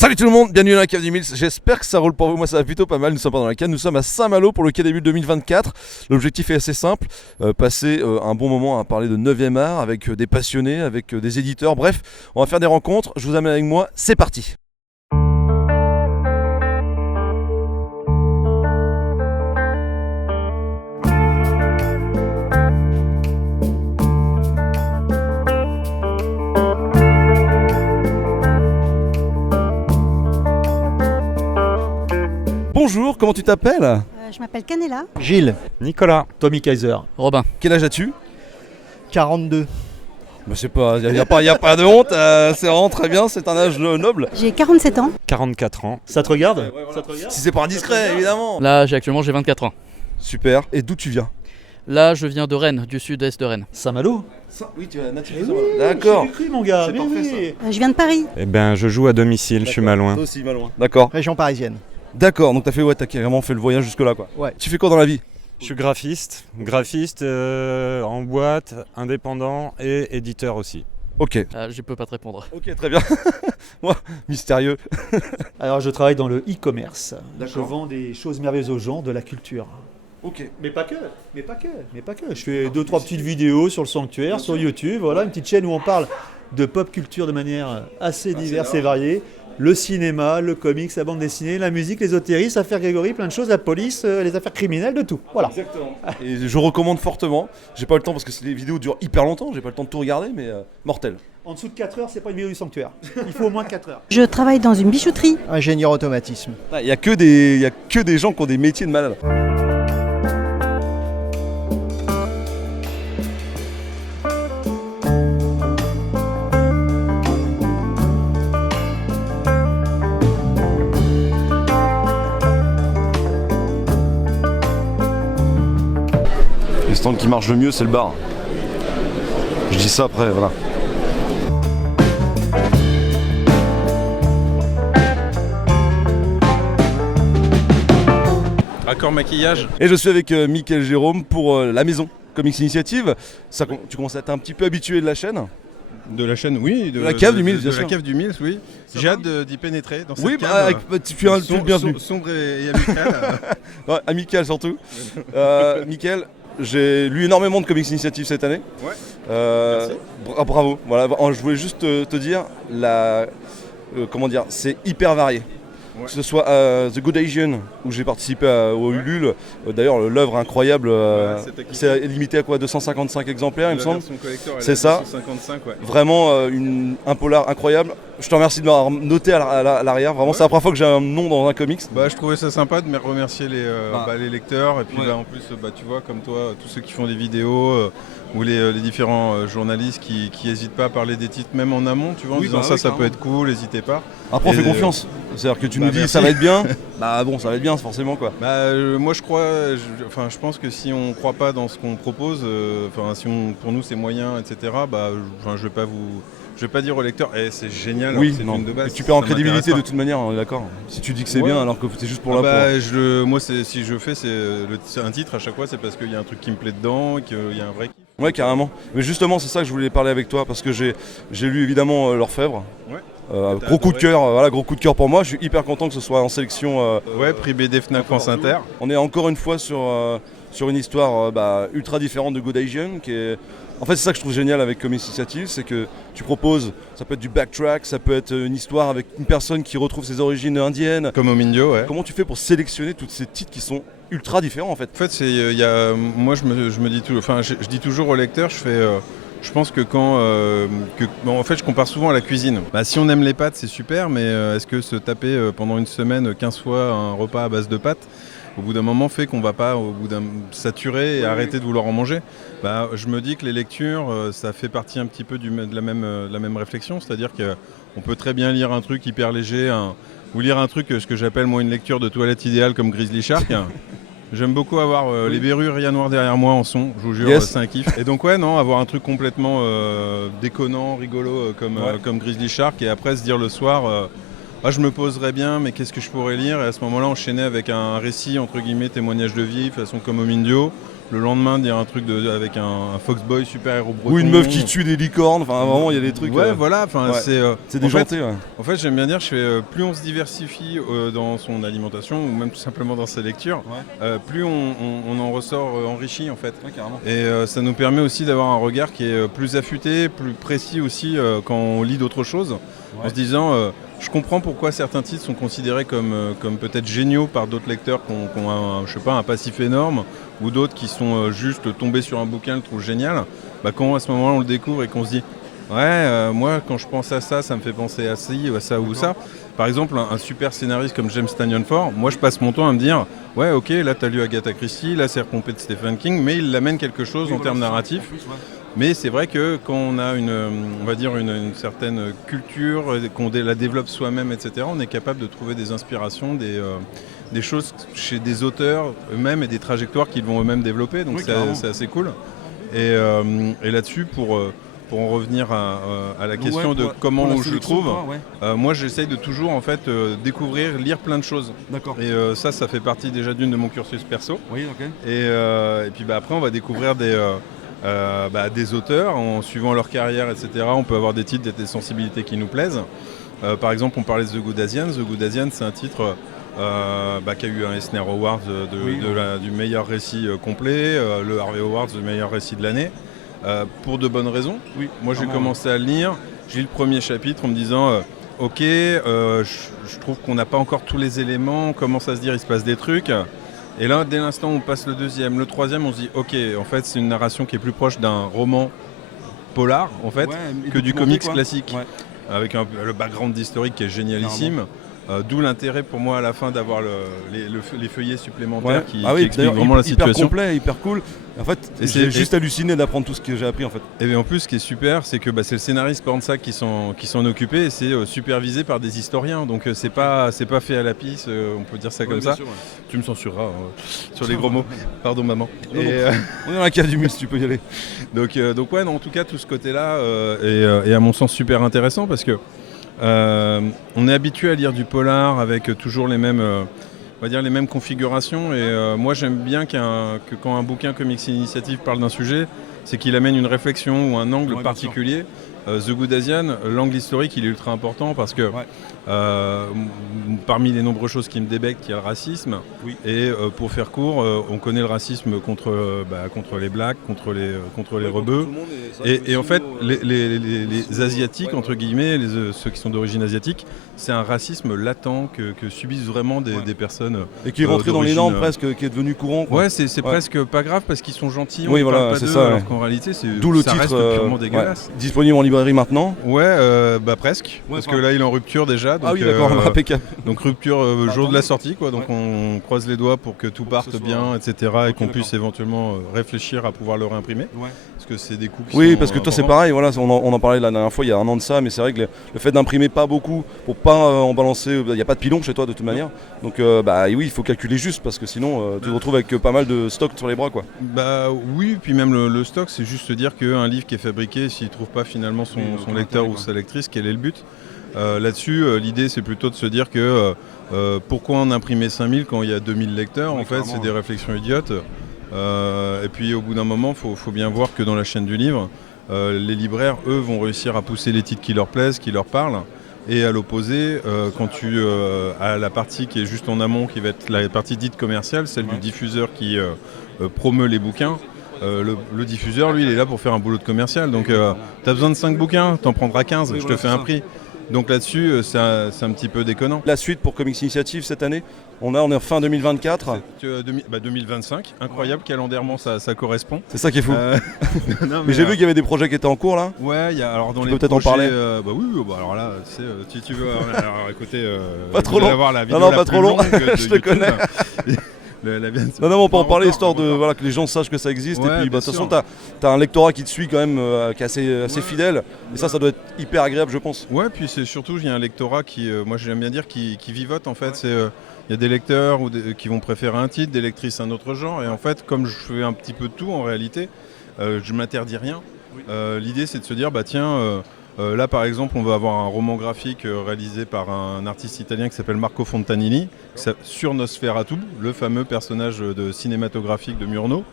Salut tout le monde, bienvenue dans la cave du Mills, j'espère que ça roule pour vous, moi ça va plutôt pas mal, nous sommes pas dans la cave, nous sommes à Saint-Malo pour le quai début 2024. L'objectif est assez simple, passer un bon moment à parler de 9e art avec des passionnés, avec des éditeurs, bref, on va faire des rencontres, je vous amène avec moi, c'est parti. Bonjour, comment tu t'appelles? Je m'appelle Canella. Gilles. Nicolas. Tommy Kaiser. Robin. Quel âge as-tu? 42. Bah c'est pas, y a pas de honte, c'est vraiment très bien, c'est un âge noble. J'ai 47 ans. 44 ans. Ça te regarde, Ouais, voilà. Si c'est pas indiscret, évidemment. Là, actuellement, j'ai 24 ans. Super, et d'où tu viens? Là, je viens de Rennes, du sud-est de Rennes. Saint-Malo. Oui, tu vas naturellement. Oui, D'accord. j'ai cru, mon gars. C'est mais parfait, oui. Je viens de Paris. Eh ben, je joue à domicile, je suis pas loin. Toi aussi, pas loin. D'accord. Région parisienne. D'accord, donc t'as carrément fait le voyage jusque là quoi. Ouais. Tu fais quoi dans la vie? Je suis graphiste en boîte, indépendant et éditeur aussi. Ok. Je peux pas te répondre. Ok, très bien. Moi, mystérieux. Alors, je travaille dans le e-commerce. D'accord. Je vends des choses merveilleuses aux gens, de la culture. Ok. Mais pas que. Je fais 2-3 petites vidéos sur le sanctuaire, sur YouTube. Voilà, une petite chaîne où on parle de pop culture de manière assez diverse et variée. Le cinéma, le comics, la bande dessinée, la musique, l'ésotérisme, affaires Grégory, plein de choses, la police, les affaires criminelles, de tout. Voilà. Exactement. Et je recommande fortement. J'ai pas le temps parce que les vidéos durent hyper longtemps, j'ai pas le temps de tout regarder, mais mortel. En dessous de 4 heures, c'est pas une vidéo du sanctuaire. Il faut au moins 4 heures. Je travaille dans une bijouterie. Ingénieur automatisme. Il y a que des gens qui ont des métiers de malade. Le stand qui marche le mieux, c'est le bar. Je dis ça après, voilà. Accord maquillage. Et je suis avec Mickaël Jérôme pour la maison Comics Initiative. Tu commences à être un petit peu habitué de la chaîne. De la chaîne, oui. De la cave du Mills, bien de sûr. la cave du Mills, oui. J'ai hâte d'y pénétrer dans cette Oui, cave. tu es le bienvenu. Sombre et amical. Ouais, amical surtout. Mickaël, j'ai lu énormément de Comics Initiative cette année. Ouais. Merci. Bravo. Voilà, je voulais juste te dire, c'est hyper varié. Ouais. Que ce soit The Good Asian, où j'ai participé au Ulule. D'ailleurs, l'œuvre incroyable, c'est limité à quoi, 255 exemplaires, il me semble. C'est ça. 255, ouais. Vraiment un polar incroyable. Je te remercie de m'avoir noté à l'arrière. Vraiment, c'est la première fois que j'ai un nom dans un comics. Je trouvais ça sympa de me remercier les lecteurs. Et puis Ouais. en plus, tu vois, comme toi, tous ceux qui font des vidéos ou les différents journalistes qui n'hésitent pas à parler des titres, même en amont, tu vois, en disant ça carrément. peut être cool, n'hésitez pas. Après, on Et, fait confiance. C'est-à-dire que tu nous dis merci. ça va être bien. Ça va être bien, forcément quoi. Moi je crois, je pense que si on ne croit pas dans ce qu'on propose, pour nous c'est moyen, etc., je vais pas dire au lecteur, c'est génial, Oui, c'est non. une de base. Tu perds en ça crédibilité m'intéresse de pas. toute manière, on est d'accord. Si tu dis que c'est Ouais. bien alors que c'est juste pour Moi si je fais c'est un titre à chaque fois, c'est parce qu'il y a un truc qui me plaît dedans, qu'il y a un vrai kiff. Ouais, carrément. Mais justement, c'est ça que je voulais parler avec toi parce que j'ai lu évidemment L'Orfèvre. Ouais. Gros coup de cœur, gros coup de cœur pour moi. Je suis hyper content que ce soit en sélection. Ouais, prix BD Fnac France Inter. On est encore une fois sur une histoire ultra différente de Good Asian qui est. En fait, c'est ça que je trouve génial avec Comics Initiative, c'est que tu proposes, ça peut être du backtrack, ça peut être une histoire avec une personne qui retrouve ses origines indiennes. Comme au Mindio, ouais. Comment tu fais pour sélectionner tous ces titres qui sont ultra différents en fait? En fait, moi je dis toujours au lecteur, je pense que en fait, je compare souvent à la cuisine. Si on aime les pâtes, c'est super, mais est-ce que se taper pendant une semaine 15 fois un repas à base de pâtes, au bout d'un moment, fait qu'on va pas saturer et arrêter de vouloir en manger? Je me dis que les lectures, ça fait partie un petit peu de la même réflexion, c'est-à-dire qu'on peut très bien lire un truc hyper léger, ou lire un truc, ce que j'appelle moi une lecture de toilette idéale comme Grizzly Shark. J'aime beaucoup avoir les verrues Rien Noir derrière moi en son, je vous jure, Yes. c'est un kiff. Et donc avoir un truc complètement déconnant, rigolo comme Grizzly Shark, et après se dire le soir, je me poserais bien, mais qu'est-ce que je pourrais lire? Et à ce moment-là, enchaîner avec un récit, entre guillemets, témoignage de vie, façon comme au Mindio, Le lendemain, dire un truc avec un Foxboy super-héros breton. Ou une meuf qui tue des licornes, enfin vraiment il y a des trucs. Ouais, voilà, enfin ouais. C'est en fait, déjanté. Ouais. En fait, j'aime bien dire, plus on se diversifie dans son alimentation ou même tout simplement dans sa lecture, plus on en ressort enrichi en fait. Ouais, carrément. Et ça nous permet aussi d'avoir un regard qui est plus affûté, plus précis aussi quand on lit d'autres choses, en se disant je comprends pourquoi certains titres sont considérés comme peut-être géniaux par d'autres lecteurs qui ont je sais pas, un passif énorme, ou d'autres qui sont juste tombés sur un bouquin, le trouvent génial. Bah, quand à ce moment-là on le découvre et qu'on se dit moi quand je pense à ça, ça me fait penser à ci, à ça ou ça. Par exemple, un super scénariste comme James Tynion Ford, moi je passe mon temps à me dire ouais ok, là tu as lu Agatha Christie, là c'est repompé de Stephen King, mais il amène quelque chose en termes narratifs. Mais c'est vrai que quand on a on va dire une certaine culture, qu'on la développe soi-même, etc., on est capable de trouver des inspirations, des choses chez des auteurs eux-mêmes et des trajectoires qu'ils vont eux-mêmes développer. Donc c'est assez cool. Et là-dessus, pour en revenir à la question de comment je le trouve, moi j'essaye de toujours en fait découvrir, lire plein de choses. D'accord. Et ça fait partie déjà d'une de mon cursus perso. Oui, ok. Et puis après on va découvrir des auteurs en suivant leur carrière, etc. On peut avoir des titres, des sensibilités qui nous plaisent. Par exemple, on parlait de The Good Asian. The Good Asian, c'est un titre qui a eu un Eisner Award du meilleur récit complet, le Harvey Award du meilleur récit de l'année, pour de bonnes raisons. Oui. Moi, j'ai commencé à le lire. J'ai lu le premier chapitre en me disant je trouve qu'on n'a pas encore tous les éléments, on commence à se dire il se passe des trucs. Et là, dès l'instant où on passe le deuxième, le troisième, on se dit ok, en fait, c'est une narration qui est plus proche d'un roman polar en fait que du comics classique, avec le background historique qui est génialissime. D'où l'intérêt pour moi à la fin d'avoir les feuillets supplémentaires qui expliquent vraiment la situation. Hyper complet, hyper cool. En fait, j'ai juste halluciné d'apprendre tout ce que j'ai appris en fait. Et bien en plus, ce qui est super, c'est que c'est le scénariste Pornsack qui s'en occupait et c'est supervisé par des historiens. Donc c'est pas fait à la pisse, on peut dire ça comme ça. Sûr, ouais. Tu me censureras sur les gros mots. Pardon maman. On est dans la cave du must, tu peux y aller. Donc ouais, non, en tout cas, tout ce côté-là est à mon sens super intéressant parce que on est habitué à lire du polar avec toujours les mêmes, on va dire les mêmes configurations. Et moi, j'aime bien que quand un bouquin Comics Initiative parle d'un sujet, c'est qu'il amène une réflexion ou un angle particulier. The Good Asian, l'angle historique, il est ultra important parce que parmi les nombreuses choses qui me débectent, il y a le racisme. Oui. Et pour faire court, on connaît le racisme contre les blacks, contre les rebeux. Et en fait, les Asiatiques, entre guillemets, ceux qui sont d'origine asiatique, c'est un racisme latent que subissent vraiment des personnes. Et qui est rentré dans les normes presque, qui est devenu courant. Quoi. Ouais, c'est presque pas grave parce qu'ils sont gentils. Oui, voilà, c'est ça. Alors qu'en réalité, d'où le titre reste purement dégueulasse. Disponible en librairie maintenant. Ouais, presque. Parce que là, il est en rupture déjà. Donc, ah oui, d'accord, impeccable. Donc rupture jour de la sortie, quoi. Donc on croise les doigts pour que tout parte bien, etc. Et qu'on puisse éventuellement réfléchir à pouvoir le réimprimer. Ouais. Parce que c'est des coûts qui sont parce que toi c'est pareil, voilà, on en parlait la dernière fois, il y a un an de ça, mais c'est vrai que le fait d'imprimer pas beaucoup, pour pas en balancer, il n'y a pas de pilon chez toi de toute manière. Donc oui, il faut calculer juste parce que sinon tu te retrouves avec pas mal de stock sur les bras, quoi. Bah oui, puis même le stock, c'est juste se dire qu'un livre qui est fabriqué, s'il trouve pas finalement son lecteur ou sa lectrice, quel est le but? Là-dessus, l'idée c'est plutôt de se dire que pourquoi en imprimer 5000 quand il y a 2000 lecteurs, en fait c'est des réflexions idiotes. Et puis au bout d'un moment, faut bien voir que dans la chaîne du livre, les libraires, eux, vont réussir à pousser les titres qui leur plaisent, qui leur parlent. Et à l'opposé, quand tu as la partie qui est juste en amont, qui va être la partie dite commerciale, celle du diffuseur qui promeut les bouquins, le diffuseur, lui, il est là pour faire un boulot de commercial. Donc, tu as besoin de 5 bouquins, t'en prendras 15, je te fais un prix. Donc là-dessus, c'est un petit peu déconnant. La suite pour Comics Initiative cette année, on est fin 2024. 2025, incroyable, calendairement ça correspond. C'est ça qui est fou. Mais j'ai vu qu'il y avait des projets qui étaient en cours là. Ouais, alors dans les peut-être projets, en parler. Oui, alors là, si tu veux, alors écoutez, pas trop long. Avoir la vidéo non, pas trop long. Je te connais. Non, on peut en parler histoire de que les gens sachent que ça existe. Et puis de toute façon, t'as un lectorat qui te suit quand même, qui est assez fidèle. Et ça doit être hyper agréable, je pense. Ouais, puis c'est surtout, il y a un lectorat qui, moi j'aime bien dire, qui vivote en fait. Il y a des lecteurs qui vont préférer un titre, des lectrices un autre genre. Et en fait, comme je fais un petit peu de tout en réalité, je m'interdis rien. L'idée c'est de se dire, Là par exemple on va avoir un roman graphique réalisé par un artiste italien qui s'appelle Marco Fontanini sur Nosferatu, le fameux personnage cinématographique de Murnau.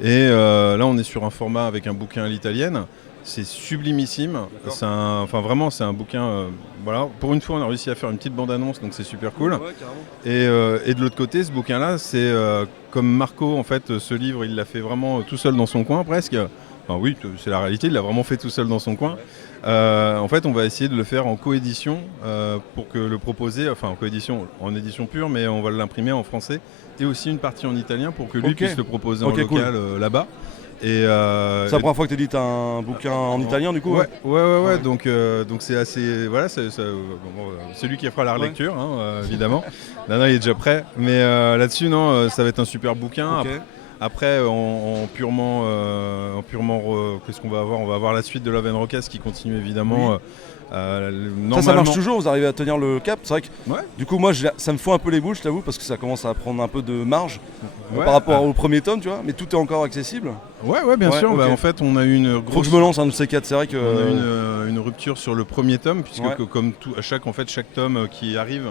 Et là on est sur un format avec un bouquin à l'italienne. C'est sublimissime, c'est un bouquin, voilà. Pour une fois on a réussi à faire une petite bande-annonce, donc c'est super cool. Et de l'autre côté, ce bouquin-là, c'est comme Marco, en fait, ce livre, il l'a fait vraiment tout seul dans son coin presque. Enfin oui, c'est la réalité, il l'a vraiment fait tout seul dans son coin. En fait, on va essayer de le faire en coédition pour que le proposer, enfin en coédition, en édition pure, mais on va l'imprimer en français et aussi une partie en italien pour que lui puisse le proposer en local là-bas. C'est la première fois que tu édites un bouquin en italien du coup? Ouais. Donc c'est assez. Voilà, c'est lui qui fera la relecture, évidemment. Non, il est déjà prêt. Mais là-dessus, non, ça va être un super bouquin. Après, en purement, qu'est-ce qu'on va avoir? On va avoir la suite de Love and Rockets qui continue évidemment. Ça marche toujours, vous arrivez à tenir le cap. C'est vrai que du coup moi ça me fout un peu les boules, je t'avoue, parce que ça commence à prendre un peu de marge par rapport au premier tome, tu vois, mais tout est encore accessible. Ouais, bien sûr. En fait on a eu une grosse... Faut que je me lance un de ces quatre, c'est vrai que... On a eu une rupture sur le premier tome, puisque comme tout, chaque tome qui arrive,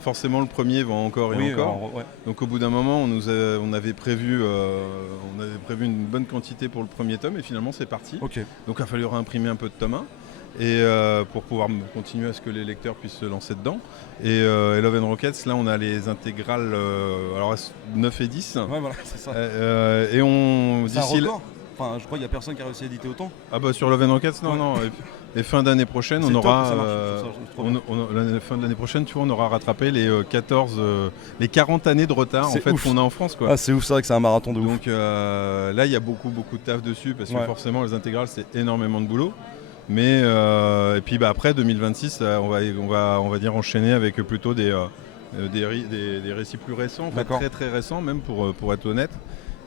forcément le premier va encore et encore. Donc au bout d'un moment on avait prévu une bonne quantité pour le premier tome et finalement c'est parti. Donc il a fallu réimprimer un peu de tome 1. Et pour pouvoir continuer à ce que les lecteurs puissent se lancer dedans. Et Love and Rockets, là on a les intégrales 9 et 10. Ouais, voilà, c'est ça. Et on... C'est un record. Enfin, je crois qu'il n'y a personne qui a réussi à éditer autant. Ah bah sur Love and Rockets, non. Et fin d'année prochaine, on aura... la fin de l'année prochaine, tu vois, on aura rattrapé les 40 années de retard en fait, qu'on a en France, quoi. Ah, c'est ouf, c'est vrai que c'est un marathon de ouf. Donc là, il y a beaucoup de taf dessus, parce que forcément, les intégrales, c'est énormément de boulot. Mais et puis après 2026, on va dire enchaîner avec plutôt des récits plus récents, en fait, très très récents même pour être honnête.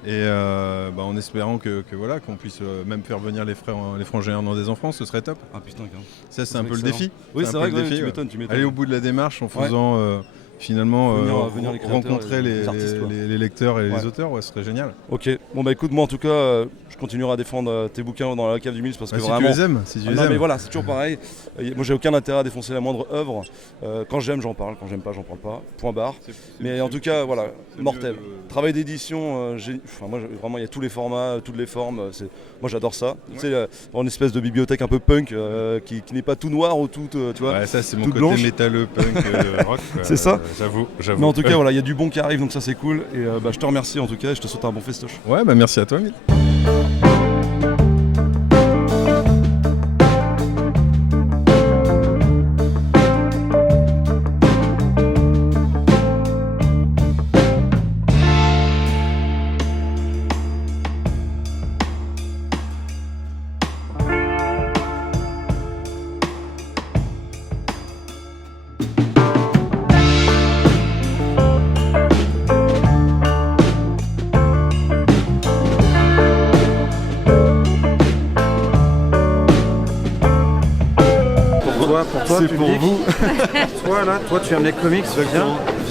Et en espérant qu'on puisse même faire venir les frangins dans des enfants, ce serait top. Ah putain, ça c'est un peu le défi. Oui, c'est vrai que tu m'étonnes. Aller au bout de la démarche en faisant finalement venir les rencontrer les lecteurs et les auteurs, ce serait génial. Ok, bon bah écoute, moi en tout cas je continuerai à défendre tes bouquins dans la cave du Mills parce que si vraiment... tu les aimes, si tu les aimes. Mais voilà, c'est toujours pareil. Moi j'ai aucun intérêt à défoncer la moindre œuvre. Quand j'aime j'en parle, quand j'aime pas j'en parle pas, point barre. Mais en tout cas voilà, mortel. Travail d'édition, moi vraiment il y a tous les formats, toutes les formes, moi j'adore ça. Tu sais, une espèce de bibliothèque un peu punk qui n'est pas tout noir ou tout, tu vois. Ouais, ça c'est mon côté blanche. métalleux punk rock. C'est ça. J'avoue. Mais en tout cas voilà, il y a du bon qui arrive, donc ça c'est cool. Et je te remercie en tout cas et je te souhaite un bon festoche. Ouais, merci à toi Emile. C'est pour vous. Toi, tu aimes les comics.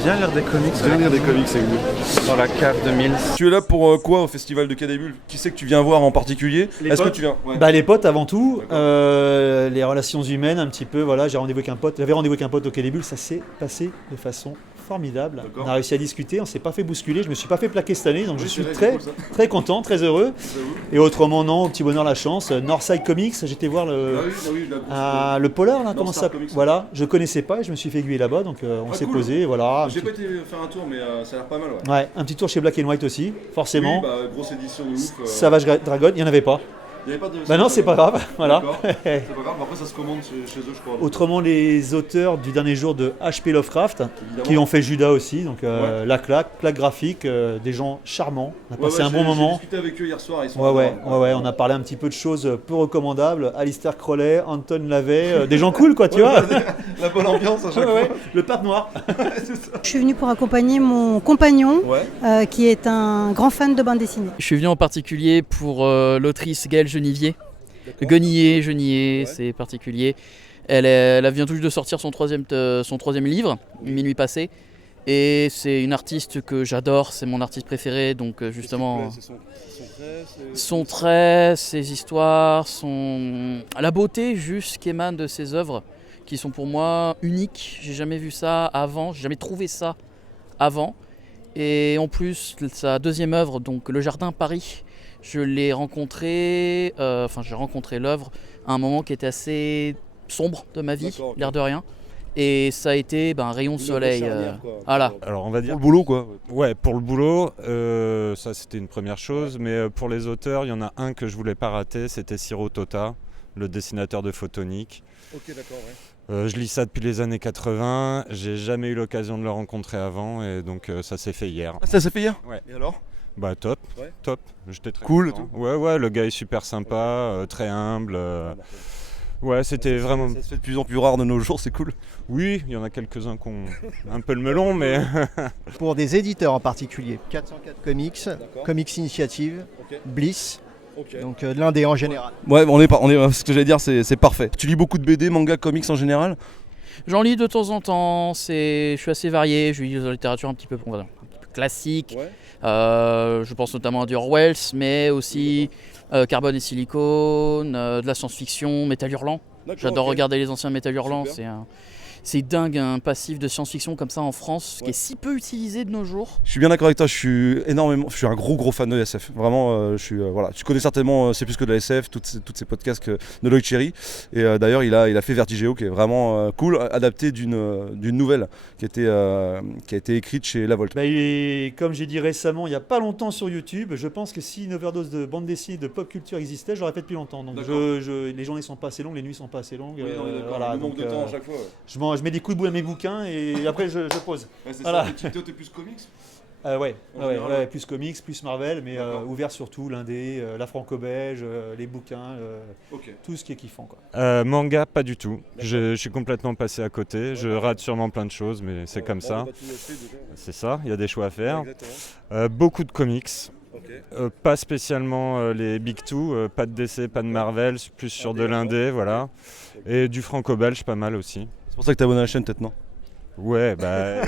Viens lire des comics. Viens lire des comics avec nous. Dans la cave de Mills. Tu es là pour quoi au festival de Quai des Bulles? Qui c'est que tu viens voir en particulier? Est-ce que tu viens? Les potes avant tout, les relations humaines un petit peu. Voilà, j'avais rendez-vous avec un pote au Quai des Bulles, ça s'est passé de façon formidable. On a réussi à discuter, on s'est pas fait bousculer, je me suis pas fait plaquer cette année, donc je suis très content, très heureux. Et autrement non, au petit bonheur la chance, Northside Comics, j'étais voir le polar là, comment ça? Voilà, je connaissais pas et je me suis fait aiguiller là-bas, donc on s'est posé, voilà. J'ai pas été faire un tour, mais ça a l'air pas mal. Ouais, un petit tour chez Black and White aussi, forcément. Oui, grosse édition de ouf. Savage Dragon, il n'y en avait pas. Il n'y avait pas de... non, c'est pas grave, voilà. C'est pas grave, après ça se commande chez eux, je crois. Autrement, les auteurs du dernier jour de H.P. Lovecraft, qui ont fait Judas aussi, donc la plaque graphique, des gens charmants. On a passé un bon moment. J'ai discuté avec eux hier soir, ils sont on a parlé un petit peu de choses peu recommandables. Alistair Crowley, Anton LaVey, des gens cool, quoi, tu vois. La bonne ambiance à chaque fois. Le pape noir. Je suis venue pour accompagner mon compagnon, qui est un grand fan de bande dessinée. Je suis venu en particulier pour l'autrice Gaëlle Genillet, c'est particulier. Elle vient tout juste de sortir son troisième livre, Minuit passé. Et c'est une artiste que j'adore, c'est mon artiste préféré, donc justement son trait, ses histoires, la beauté juste qui émane de ses œuvres, qui sont pour moi uniques. J'ai jamais vu ça avant, j'ai jamais trouvé ça avant. Et en plus, sa deuxième œuvre, donc Le Jardin Paris, j'ai rencontré l'œuvre à un moment qui était assez sombre de ma vie, D'accord, ok. l'air de rien. Et ça a été un rayon de soleil. Voilà. Alors on va Pour dire le boulot quoi. ouais, pour le boulot, ça c'était une première chose, mais pour les auteurs, il y en a un que je voulais pas rater, c'était Siro Tota, le dessinateur de Photonique. Ok, d'accord, ouais. Je lis ça depuis les années 80, j'ai jamais eu l'occasion de le rencontrer avant et donc ça s'est fait hier. Ah, ça s'est fait hier. Ouais. Et alors? Bah top, Ouais. top, j'étais très Cool et content. Ouais, le gars est super sympa, très humble. Ouais, c'était vraiment... Ça se fait de plus en plus rare de nos jours, c'est cool. Oui, il y en a quelques-uns qui ont un peu le melon, mais... Pour des éditeurs en particulier, 404 Comics, D'accord. Comics Initiative, Ok. Bliss, Ok. donc de l'indé en général. Ouais, ce que j'allais dire, c'est parfait. Tu lis beaucoup de BD, manga, comics en général? J'en lis de temps en temps, je suis assez varié, je lis de la littérature un petit peu classique. Ouais. Je pense notamment à du Orwell, mais aussi Carbone et Silicone, de la science-fiction, Métal Hurlant. J'adore regarder les anciens Métal Hurlant, Super. c'est dingue un passif de science-fiction comme ça en France, qui est si peu utilisé de nos jours. Je suis bien d'accord avec toi, je suis un gros fan de SF. Vraiment, voilà. Tu connais certainement C'est plus que de la SF, toutes ces podcasts de Loïc Cherry. Et d'ailleurs, il a fait Vertigéo, qui est vraiment cool, adapté d'une nouvelle qui a été écrite chez La Volte. Bah, comme j'ai dit récemment, il n'y a pas longtemps sur YouTube, je pense que si une overdose de bande dessinée de pop culture existait, je l'aurais fait depuis longtemps. Donc les journées sont pas assez longues, les nuits sont pas assez longues. Voilà, donc, chaque fois. je mets des coups de boule à mes bouquins et après je pose. Ouais, c'est Voilà. ça. T'es plus comics? Plus comics, plus Marvel, mais ouvert surtout l'indé, la franco-belge, les bouquins, Ok. tout ce qui est kiffant, quoi. Manga, pas du tout. Je suis complètement passé à côté. Je rate sûrement plein de choses, mais c'est comme ça. C'est ça, il y a des choix à faire. Beaucoup de comics. Pas spécialement les Big Two, pas de DC, pas de Marvel, plus sur de l'indé, voilà. Et du franco-belge, pas mal aussi. C'est pour ça que t'es abonné à la chaîne, peut-être, non? Ouais, bah...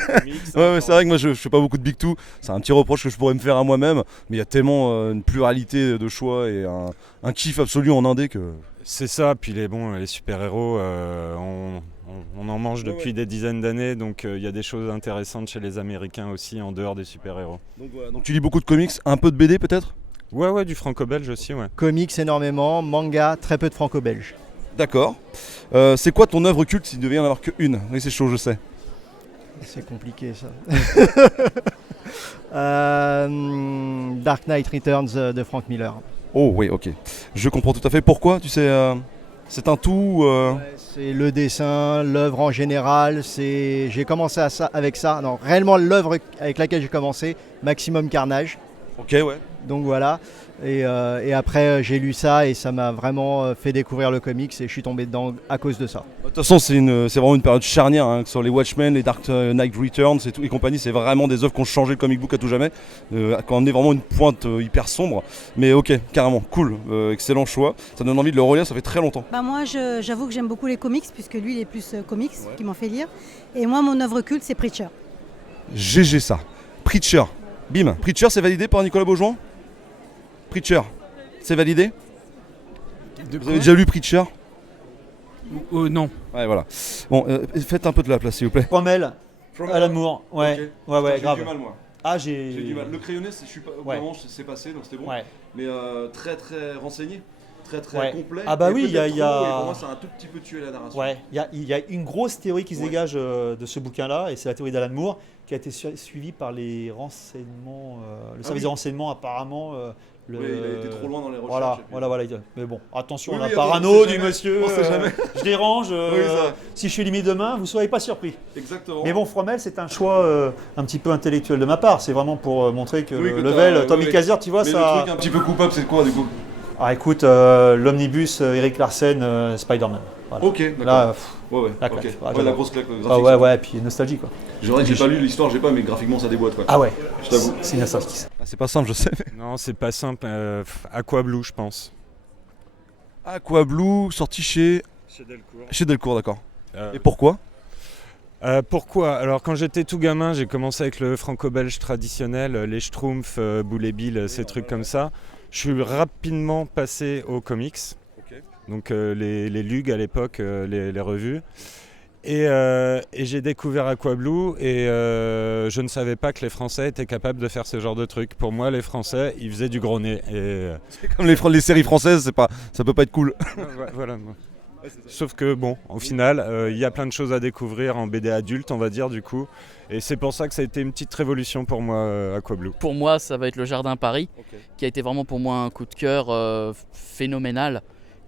Ouais, c'est vrai que moi je fais pas beaucoup de Big Two. C'est un petit reproche que je pourrais me faire à moi-même. Mais il y a tellement une pluralité de choix et un kiff absolu en indé que. C'est ça, puis les super-héros, on en mange depuis des dizaines d'années, donc il y a des choses intéressantes chez les Américains aussi, en dehors des super-héros. Donc tu lis beaucoup de comics, un peu de BD peut-être? Ouais, du franco-belge aussi, ouais. Comics énormément, manga, très peu de franco-belge. D'accord. C'est quoi ton œuvre culte s'il devait y en avoir qu'une? Oui, c'est chaud, je sais. C'est compliqué ça. Dark Knight Returns de Frank Miller. Oh oui, ok. Je comprends tout à fait. Pourquoi? Tu sais, c'est un tout. Ouais, c'est le dessin, l'œuvre en général. J'ai commencé avec ça. Non, réellement l'œuvre avec laquelle j'ai commencé, Maximum Carnage. Ok, ouais. Donc voilà. Et après j'ai lu ça et ça m'a vraiment fait découvrir le comics et je suis tombé dedans à cause de ça. De toute façon, c'est vraiment une période charnière, hein, que ce soit les Watchmen, les Dark Knight Returns et compagnie. C'est vraiment des œuvres qui ont changé le comic book à tout jamais. Quand on est vraiment une pointe hyper sombre. Mais ok, carrément, cool, excellent choix. Ça donne envie de le relire, ça fait très longtemps. Bah moi, j'avoue que j'aime beaucoup les comics, puisque lui, il est plus comics, qui m'en fait lire. Et moi, mon œuvre culte, c'est Preacher. GG ça. Preacher. Bim. Preacher, c'est validé par Nicolas Beaujoin? Preacher, c'est validé? Vous avez déjà lu Preacher? Non. Ouais, voilà. Bon, faites un peu de la place, s'il vous plaît. Promel, Alan Moore, ouais, Ok. ouais, grave. moi. Ah, J'ai du mal. Le crayonné, je suis pas. Ouais. Vraiment, c'est passé, donc c'était bon. Ouais. Mais très renseigné, très Ouais. complet. Ah bah et oui, peut-être il y a- trop, et pour moi, ça a un tout petit peu tué la narration. Ouais, il y a une grosse théorie qui se Ouais. dégage de ce bouquin-là, et c'est la théorie d'Alan Moore, qui a été suivie par les renseignements, le service oui. de renseignement apparemment. Ouais, il a été trop loin dans les recherches. Voilà, et puis- voilà. Mais bon, attention Oui, à la oui, parano attends, on sait du jamais. monsieur. On sait jamais. Je dérange. ça. Si je suis limite demain, vous ne soyez pas surpris. Exactement. Mais bon, Fromel, c'est un choix un petit peu intellectuel de ma part. C'est vraiment pour montrer que Oui, que Level, t'as- Tommy oui. Kazer, tu vois, Mais ça. le truc un petit peu coupable, c'est quoi du coup? Ah, écoute, l'omnibus Eric Larsen, Spider-Man. Voilà. Ok, d'accord. Là, Ouais, la ok. claque. Ah, Ouais, la j'adore. grosse claque graphique. ah ouais, puis nostalgie quoi. C'est vrai que j'ai pas lu l'histoire, j'ai pas, mais graphiquement ça déboîte quoi. Ah ouais, Je t'avoue. c'est nostalgie. Ah, c'est pas simple, je sais. Non, c'est pas simple. Aqua Blue, je pense. Aqua Blue, sorti chez Chez Delcourt. Delcourt, d'accord. Et pourquoi? Pourquoi ? Alors quand j'étais tout gamin, j'ai commencé avec le franco-belge traditionnel, les Schtroumpfs, Boule Bill, ces trucs comme ça. Je suis rapidement passé aux comics, donc les Lug à l'époque, les revues. Et j'ai découvert Aquablue et je ne savais pas que les Français étaient capables de faire ce genre de trucs. Pour moi, les Français, ils faisaient du gros nez. C'est comme les séries françaises, ça peut pas être cool. Voilà. Sauf que bon, au final, il y a plein de choses à découvrir en BD adulte, on va dire du coup. Et c'est pour ça que ça a été une petite révolution pour moi, Aquablue. Pour moi, ça va être le Jardin Paris, qui a été vraiment pour moi un coup de cœur phénoménal.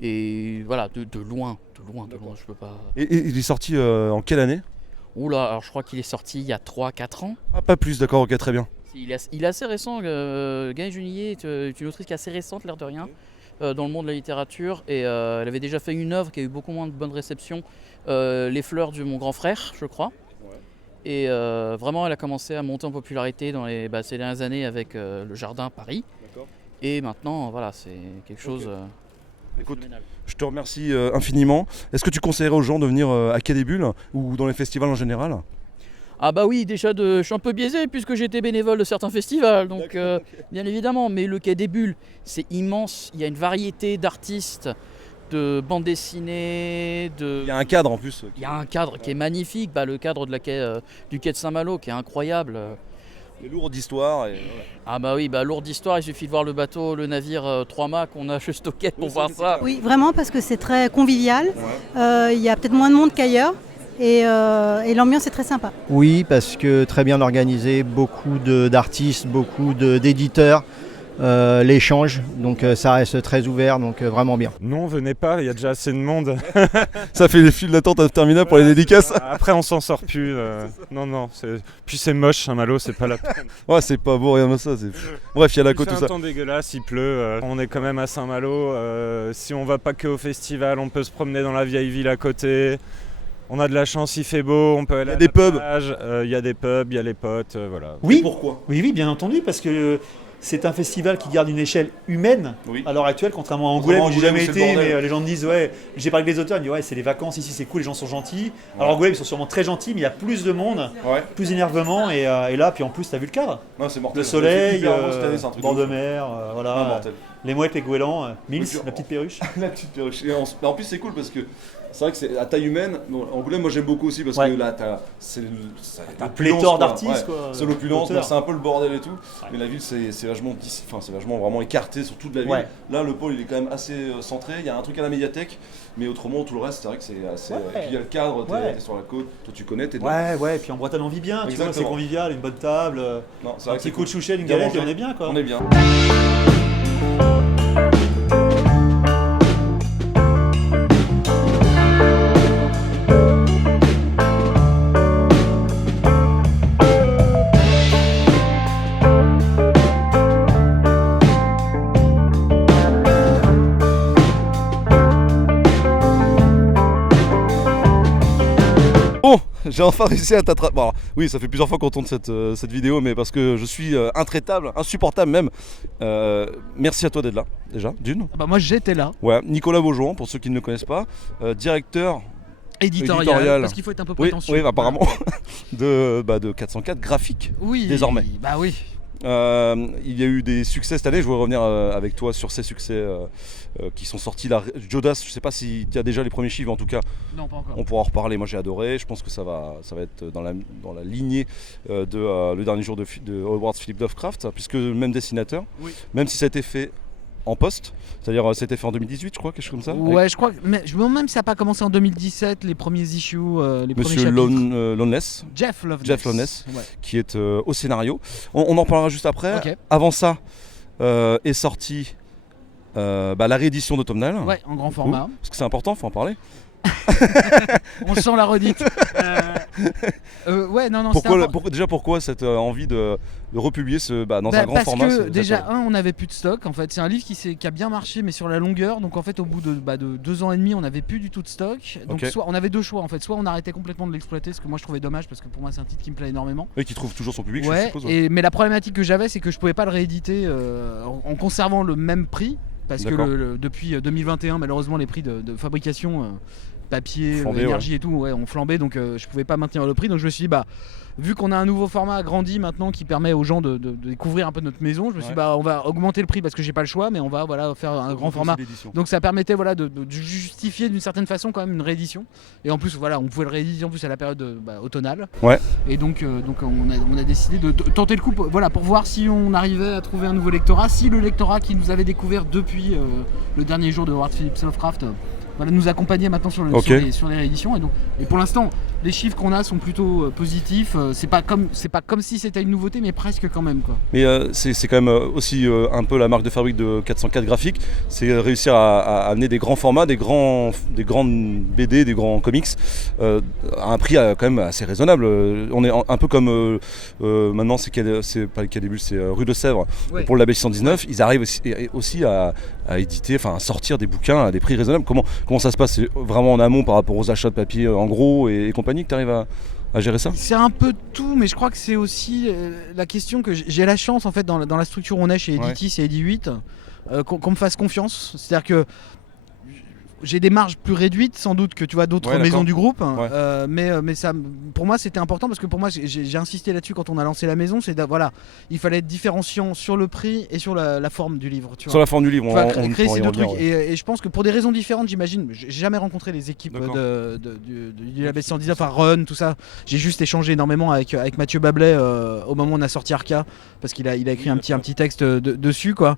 Et voilà, de loin, je peux pas... Et il est sorti en quelle année ? Oula, alors je crois qu'il est sorti il y a 3-4 ans. Ah, pas plus, d'accord, ok, très bien. Il est assez récent, Gaëlle Junillier est une autrice qui est assez récente, l'air de rien, dans le monde de la littérature. Et elle avait déjà fait une œuvre qui a eu beaucoup moins de bonne réception, Les fleurs de mon grand frère, je crois. Et vraiment, elle a commencé à monter en popularité dans ces dernières années avec le Jardin Paris. Et maintenant, voilà, c'est quelque chose... Écoute, je te remercie infiniment. Est-ce que tu conseillerais aux gens de venir à Quai des Bulles ou dans les festivals en général ? Ah bah oui, déjà je suis un peu biaisé puisque j'ai été bénévole de certains festivals, donc bien évidemment, mais le Quai des Bulles, c'est immense, il y a une variété d'artistes, de bandes dessinées, Il y a un cadre en plus. Il y a un cadre qui est magnifique, le cadre de du quai de Saint-Malo qui est incroyable. Les lourdes d'histoires. Ah bah oui, lourde histoire, il suffit de voir le bateau, le navire 3 mâts qu'on a juste au quai pour voir ça. Oui, vraiment, parce que c'est très convivial. Il y a peut-être moins de monde qu'ailleurs. Et l'ambiance est très sympa. Oui, parce que très bien organisé, beaucoup d'artistes, beaucoup d'éditeurs, l'échange, donc ça reste très ouvert, donc vraiment bien. Non, venez pas, il y a déjà assez de monde. Ça fait les files d'attente interminables pour les dédicaces. Après, on s'en sort plus. Non, puis c'est moche, Saint-Malo, c'est pas la peine. Ouais, c'est pas beau, rien de ça. Bref, il y a la côte, tout ça. C'est un temps dégueulasse, il pleut. On est quand même à Saint-Malo. Si on va pas que au festival, on peut se promener dans la vieille ville à côté. On a de la chance, il fait beau, on peut aller à la plage. Il y a des pubs, il y a les potes, voilà. Oui, et pourquoi ? Oui, bien entendu, parce que c'est un festival qui garde une échelle humaine à l'heure actuelle, contrairement à Angoulême où j'ai jamais été, mais les gens me disent j'ai parlé avec les auteurs, ils me disent c'est les vacances ici, c'est cool, les gens sont gentils. Alors Angoulême ils sont sûrement très gentils, mais il y a plus de monde, plus d'énervement et là puis en plus t'as vu le cadre, le soleil, bord de mer, voilà, les mouettes, les goélands, Mills, la petite perruche. La petite perruche. Et en plus c'est cool parce que c'est vrai que c'est à taille humaine. Angoulême, moi j'aime beaucoup aussi parce que là c'est pléthore d'artistes. C'est l'opulence, c'est un peu le bordel et tout. Mais la ville c'est vachement vraiment écarté sur toute la ville. Là le pôle il est quand même assez centré. Il y a un truc à la médiathèque, mais autrement tout le reste c'est vrai que c'est assez. Et puis il y a le cadre, t'es sur la côte, toi tu connais, t'es dedans. Et puis en Bretagne on vit bien, tu vois, c'est convivial, une bonne table, un petit coup de chouchette, une galette et on est bien quoi. On est bien. J'ai enfin réussi à t'attraper. Bon, oui, ça fait plusieurs fois qu'on tourne cette vidéo, mais parce que je suis intraitable, insupportable même. Merci à toi d'être là, déjà, d'une. Moi j'étais là. Ouais, Nicolas Beaujouan, pour ceux qui ne le connaissent pas, directeur éditorial, parce qu'il faut être un peu prétentieux. Oui, apparemment, de 404 graphique, désormais. Bah oui. Il y a eu des succès cette année, je voudrais revenir avec toi sur ces succès qui sont sortis là. Jodas, je sais pas si tu as déjà les premiers chiffres, en tout cas non, pas encore. On pourra en reparler, moi j'ai adoré, je pense que ça va être dans la lignée de Le dernier jour de Howard Philip Lovecraft, puisque le même dessinateur, même si ça a été fait en post, c'est-à-dire c'était fait en 2018 je crois, quelque chose comme ça. Ouais, je crois, mais je me demande même si ça n'a pas commencé en 2017, les premiers issues, les Monsieur premiers Loveless, Jeff Loveless, qui est au scénario. On en parlera juste après. Okay. Avant ça est sortie la réédition d'Automnal. Ouais, en grand format. Parce que c'est important, faut en parler. On sent la redite. Pourquoi cette envie de republier dans un grand format? Parce que déjà, on n'avait plus de stock. En fait, c'est un livre qui a bien marché, mais sur la longueur. Donc en fait, au bout de 2 ans et demi, on n'avait plus du tout de stock. Donc soit on avait 2 choix en fait. Soit on arrêtait complètement de l'exploiter, ce que moi je trouvais dommage parce que pour moi c'est un titre qui me plaît énormément. Et qui trouve toujours son public, je suppose. Mais la problématique que j'avais, c'est que je pouvais pas le rééditer en conservant le même prix. Parce que depuis 2021, malheureusement, les prix de fabrication papier, Flambé, l'énergie et tout, ont flambé, donc je pouvais pas maintenir le prix. Donc je me suis dit, vu qu'on a un nouveau format agrandi maintenant qui permet aux gens de découvrir un peu notre maison, je me suis dit, on va augmenter le prix parce que j'ai pas le choix, mais on va faire un grand format. Donc ça permettait de justifier d'une certaine façon quand même une réédition. Et en plus, on pouvait le rééditer en plus à la période automnale. Ouais. Et donc on a décidé de tenter le coup pour voir si on arrivait à trouver un nouveau lectorat, si le lectorat qui nous avait découvert depuis le dernier jour de Howard Phillips Lovecraft nous accompagner maintenant sur les rééditions. Et pour l'instant, les chiffres qu'on a sont plutôt positifs. C'est pas comme si c'était une nouveauté, mais presque quand même, quoi. Mais c'est quand même aussi un peu la marque de fabrique de 404 graphiques, c'est réussir à amener des grands formats, des grandes BD, des grands comics à un prix quand même assez raisonnable. On est un peu comme maintenant, c'est pas le Quai des Bulles, c'est Rue de Sèvres. Ouais. Pour le label 119, ils arrivent aussi à éditer, à sortir des bouquins à des prix raisonnables. Comment ça se passe? C'est vraiment en amont par rapport aux achats de papier en gros et compagnie que tu arrives à gérer ça? C'est un peu tout, mais je crois que c'est aussi la question que j'ai la chance en fait dans la structure où on est chez Editis et Edi8 qu'on me fasse confiance. C'est-à-dire que j'ai des marges plus réduites sans doute que d'autres maisons du groupe, mais ça, pour moi c'était important parce que pour moi j'ai insisté là-dessus quand on a lancé la maison, il fallait être différenciant sur le prix et sur la forme du livre. Sur la forme du livre, on créer ces deux trucs. Et je pense que pour des raisons différentes, j'imagine, j'ai jamais rencontré les équipes du label 119, Run, tout ça. J'ai juste échangé énormément avec Mathieu Bablet au moment où on a sorti Arca, parce qu'il a écrit un petit texte dessus, quoi.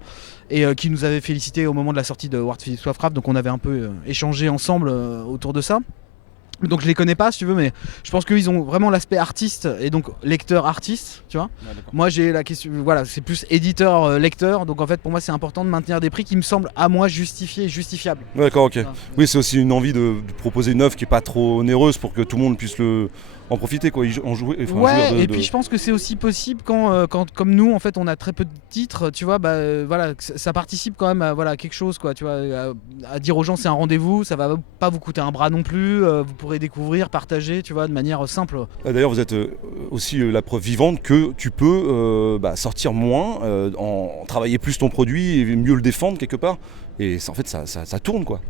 Et qui nous avait félicité au moment de la sortie de Howard Phillips Lovecraft, donc on avait un peu échangé ensemble autour de ça. Donc je les connais pas si tu veux, mais je pense qu'ils ont vraiment l'aspect artiste et donc lecteur artiste, tu vois. Moi j'ai la question, c'est plus éditeur lecteur, donc en fait pour moi c'est important de maintenir des prix qui me semblent à moi justifiés et justifiables. D'accord, ok. Oui, c'est aussi une envie de proposer une œuvre qui est pas trop onéreuse pour que tout le monde puisse en profiter, quoi, en jouer. Et puis je pense que c'est aussi possible quand comme nous en fait on a très peu de titres, tu vois, ça participe quand même à quelque chose, quoi, tu vois, à dire aux gens c'est un rendez-vous, ça va pas vous coûter un bras non plus, vous pourrez découvrir, partager, tu vois, de manière simple. D'ailleurs vous êtes aussi la preuve vivante que tu peux sortir moins, travailler plus ton produit et mieux le défendre quelque part, et en fait ça tourne, quoi.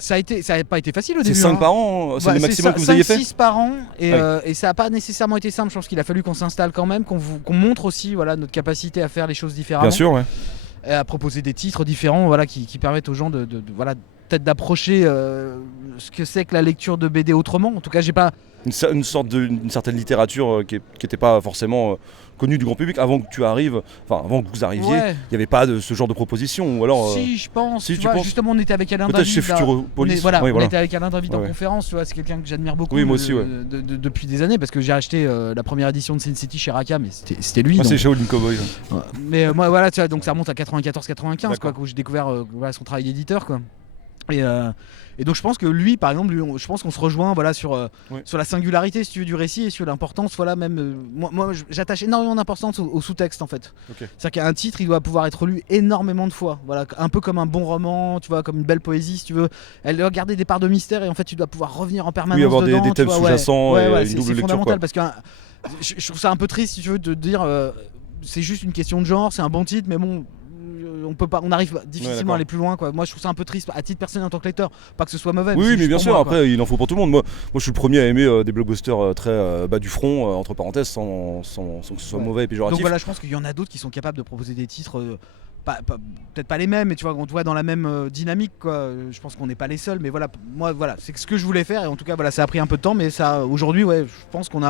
Ça n'a pas été facile au début. C'est 5 par an, c'est le maximum que vous ayez fait. 6 par an, et ça n'a pas nécessairement été simple. Je pense qu'il a fallu qu'on s'installe quand même, qu'on montre aussi notre capacité à faire les choses différemment. Bien sûr, ouais. Et à proposer des titres différents, qui permettent aux gens de peut-être d'approcher ce que c'est que la lecture de BD autrement. En tout cas, j'ai pas une certaine littérature qui n'était pas forcément connue du grand public avant que tu arrives, avant que vous arriviez. Il n'y avait pas de ce genre de proposition, ou alors. Si, je pense. Si, tu penses justement, on était avec Alain Peut-être David. chez Futuropolis. On était avec Alain David en conférence. Tu vois, c'est quelqu'un que j'admire beaucoup. Oui, moi aussi, depuis des années, parce que j'ai acheté la première édition de Sin City chez Raka, mais c'était lui. C'est Shaolin Cowboy. Mais moi, tu vois, donc ça remonte à 94-95, quoi, où j'ai découvert son travail d'éditeur, quoi. Et donc je pense que lui, par exemple, je pense qu'on se rejoint sur la singularité, si tu veux, du récit, et sur l'importance, moi j'attache énormément d'importance au sous-texte, en fait. C'est-à-dire qu'un titre, il doit pouvoir être lu énormément de fois, un peu comme un bon roman, tu vois, comme une belle poésie, si tu veux. Elle doit garder des parts de mystère, et en fait tu dois pouvoir revenir en permanence avoir dedans, des thèmes sous-jacents et une double lecture. C'est fondamental, parce que je trouve ça un peu triste, si tu veux, de dire c'est juste une question de genre, c'est un bon titre, mais bon, on arrive difficilement à aller plus loin, quoi. Moi je trouve ça un peu triste à titre personnel en tant que lecteur, pas que ce soit mauvais. Oui, mais bien sûr, après il en faut pour tout le monde. Moi je suis le premier à aimer des blockbusters très bas du front, entre parenthèses, sans que ce soit mauvais et péjoratif. Donc je pense qu'il y en a d'autres qui sont capables de proposer des titres peut-être pas les mêmes, mais tu vois, on te voit dans la même dynamique, quoi. Je pense qu'on n'est pas les seuls, mais moi c'est ce que je voulais faire, et en tout cas ça a pris un peu de temps, mais ça aujourd'hui, je pense qu'on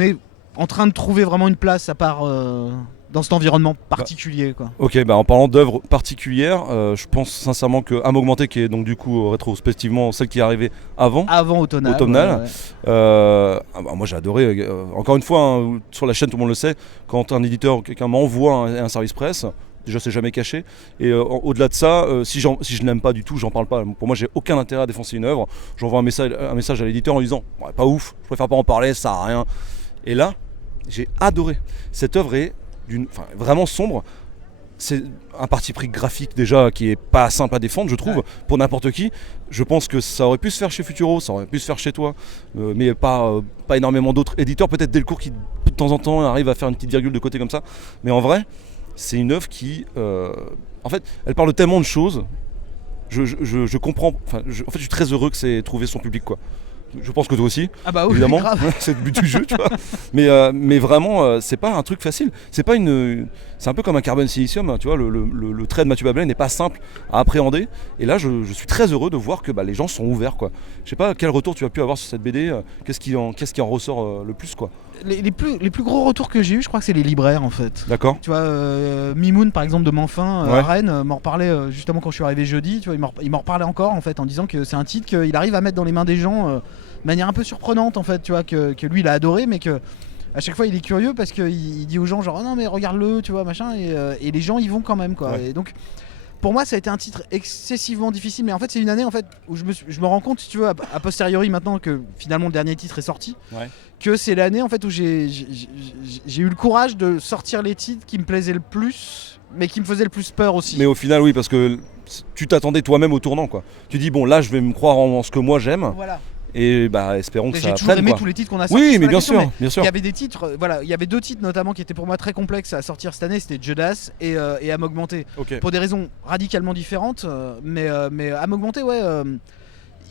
est en train de trouver vraiment une place à part dans cet environnement particulier, quoi. Ok, en parlant d'œuvres particulières, je pense sincèrement que Âme Augmentée, qui est donc du coup rétrospectivement celle qui est arrivée avant Automnal. Moi j'ai adoré, encore une fois, sur la chaîne tout le monde le sait, quand un éditeur, quelqu'un m'envoie un service presse, déjà c'est jamais caché, et au-delà de ça, si je n'aime pas du tout, j'en parle pas. Pour moi j'ai aucun intérêt à défoncer une œuvre, j'envoie un message à l'éditeur en lui disant pas ouf, je préfère pas en parler, ça sert à rien. Et là j'ai adoré. Cette œuvre est vraiment sombre. C'est un parti pris graphique déjà qui est pas simple à défendre, je trouve, pour n'importe qui. Je pense que ça aurait pu se faire chez Futuro, ça aurait pu se faire chez toi, mais pas énormément d'autres éditeurs. Peut-être Delcourt qui de temps en temps arrive à faire une petite virgule de côté comme ça. Mais en vrai, c'est une œuvre qui, en fait, elle parle tellement de choses. je comprends. En fait, je suis très heureux que c'est trouvé son public, quoi. Je pense que toi aussi, Ah bah oui, évidemment, grave. c'est le but du jeu, tu vois. Mais vraiment, c'est pas un truc facile. C'est un peu comme un carbone silicium, tu vois. Le trait de Mathieu Babelais n'est pas simple à appréhender. Et là, je suis très heureux de voir que les gens sont ouverts, quoi. Je sais pas quel retour tu as pu avoir sur cette BD. Qu'est-ce qui en ressort le plus, quoi. Les plus gros retours que j'ai eu, je crois que c'est les libraires en fait. D'accord. Tu vois, Mimoun par exemple de Manfin Ouais. à Rennes m'en reparlait justement quand je suis arrivé jeudi. Tu vois, il m'en reparlait encore en fait en disant que c'est un titre qu'il arrive à mettre dans les mains des gens de manière un peu surprenante en fait. Tu vois que lui il a adoré, mais que à chaque fois il est curieux parce qu'il dit aux gens genre oh non mais regarde-le, tu vois machin et les gens y vont quand même quoi. Ouais. Et donc pour moi ça a été un titre excessivement difficile, mais en fait c'est une année en fait où je me rends compte si tu veux a posteriori maintenant que finalement le dernier titre est sorti. Ouais. Que c'est l'année en fait où j'ai eu le courage de sortir les titres qui me plaisaient le plus, mais qui me faisaient le plus peur aussi. Mais au final, oui, parce que tu t'attendais toi-même au tournant, quoi. Tu dis bon, là, je vais me croire en ce que moi j'aime. Voilà. Et espérons que Mais ça j'ai toujours prenne, aimé quoi. tous les titres qu'on a sortis. Oui, c'est mais pas la bien question, sûr, bien sûr. Il y avait des titres, il y avait 2 titres notamment qui étaient pour moi très complexes à sortir cette année, c'était Judas et Âme Augmentée. Ok. Pour des raisons radicalement différentes, mais Âme Augmentée,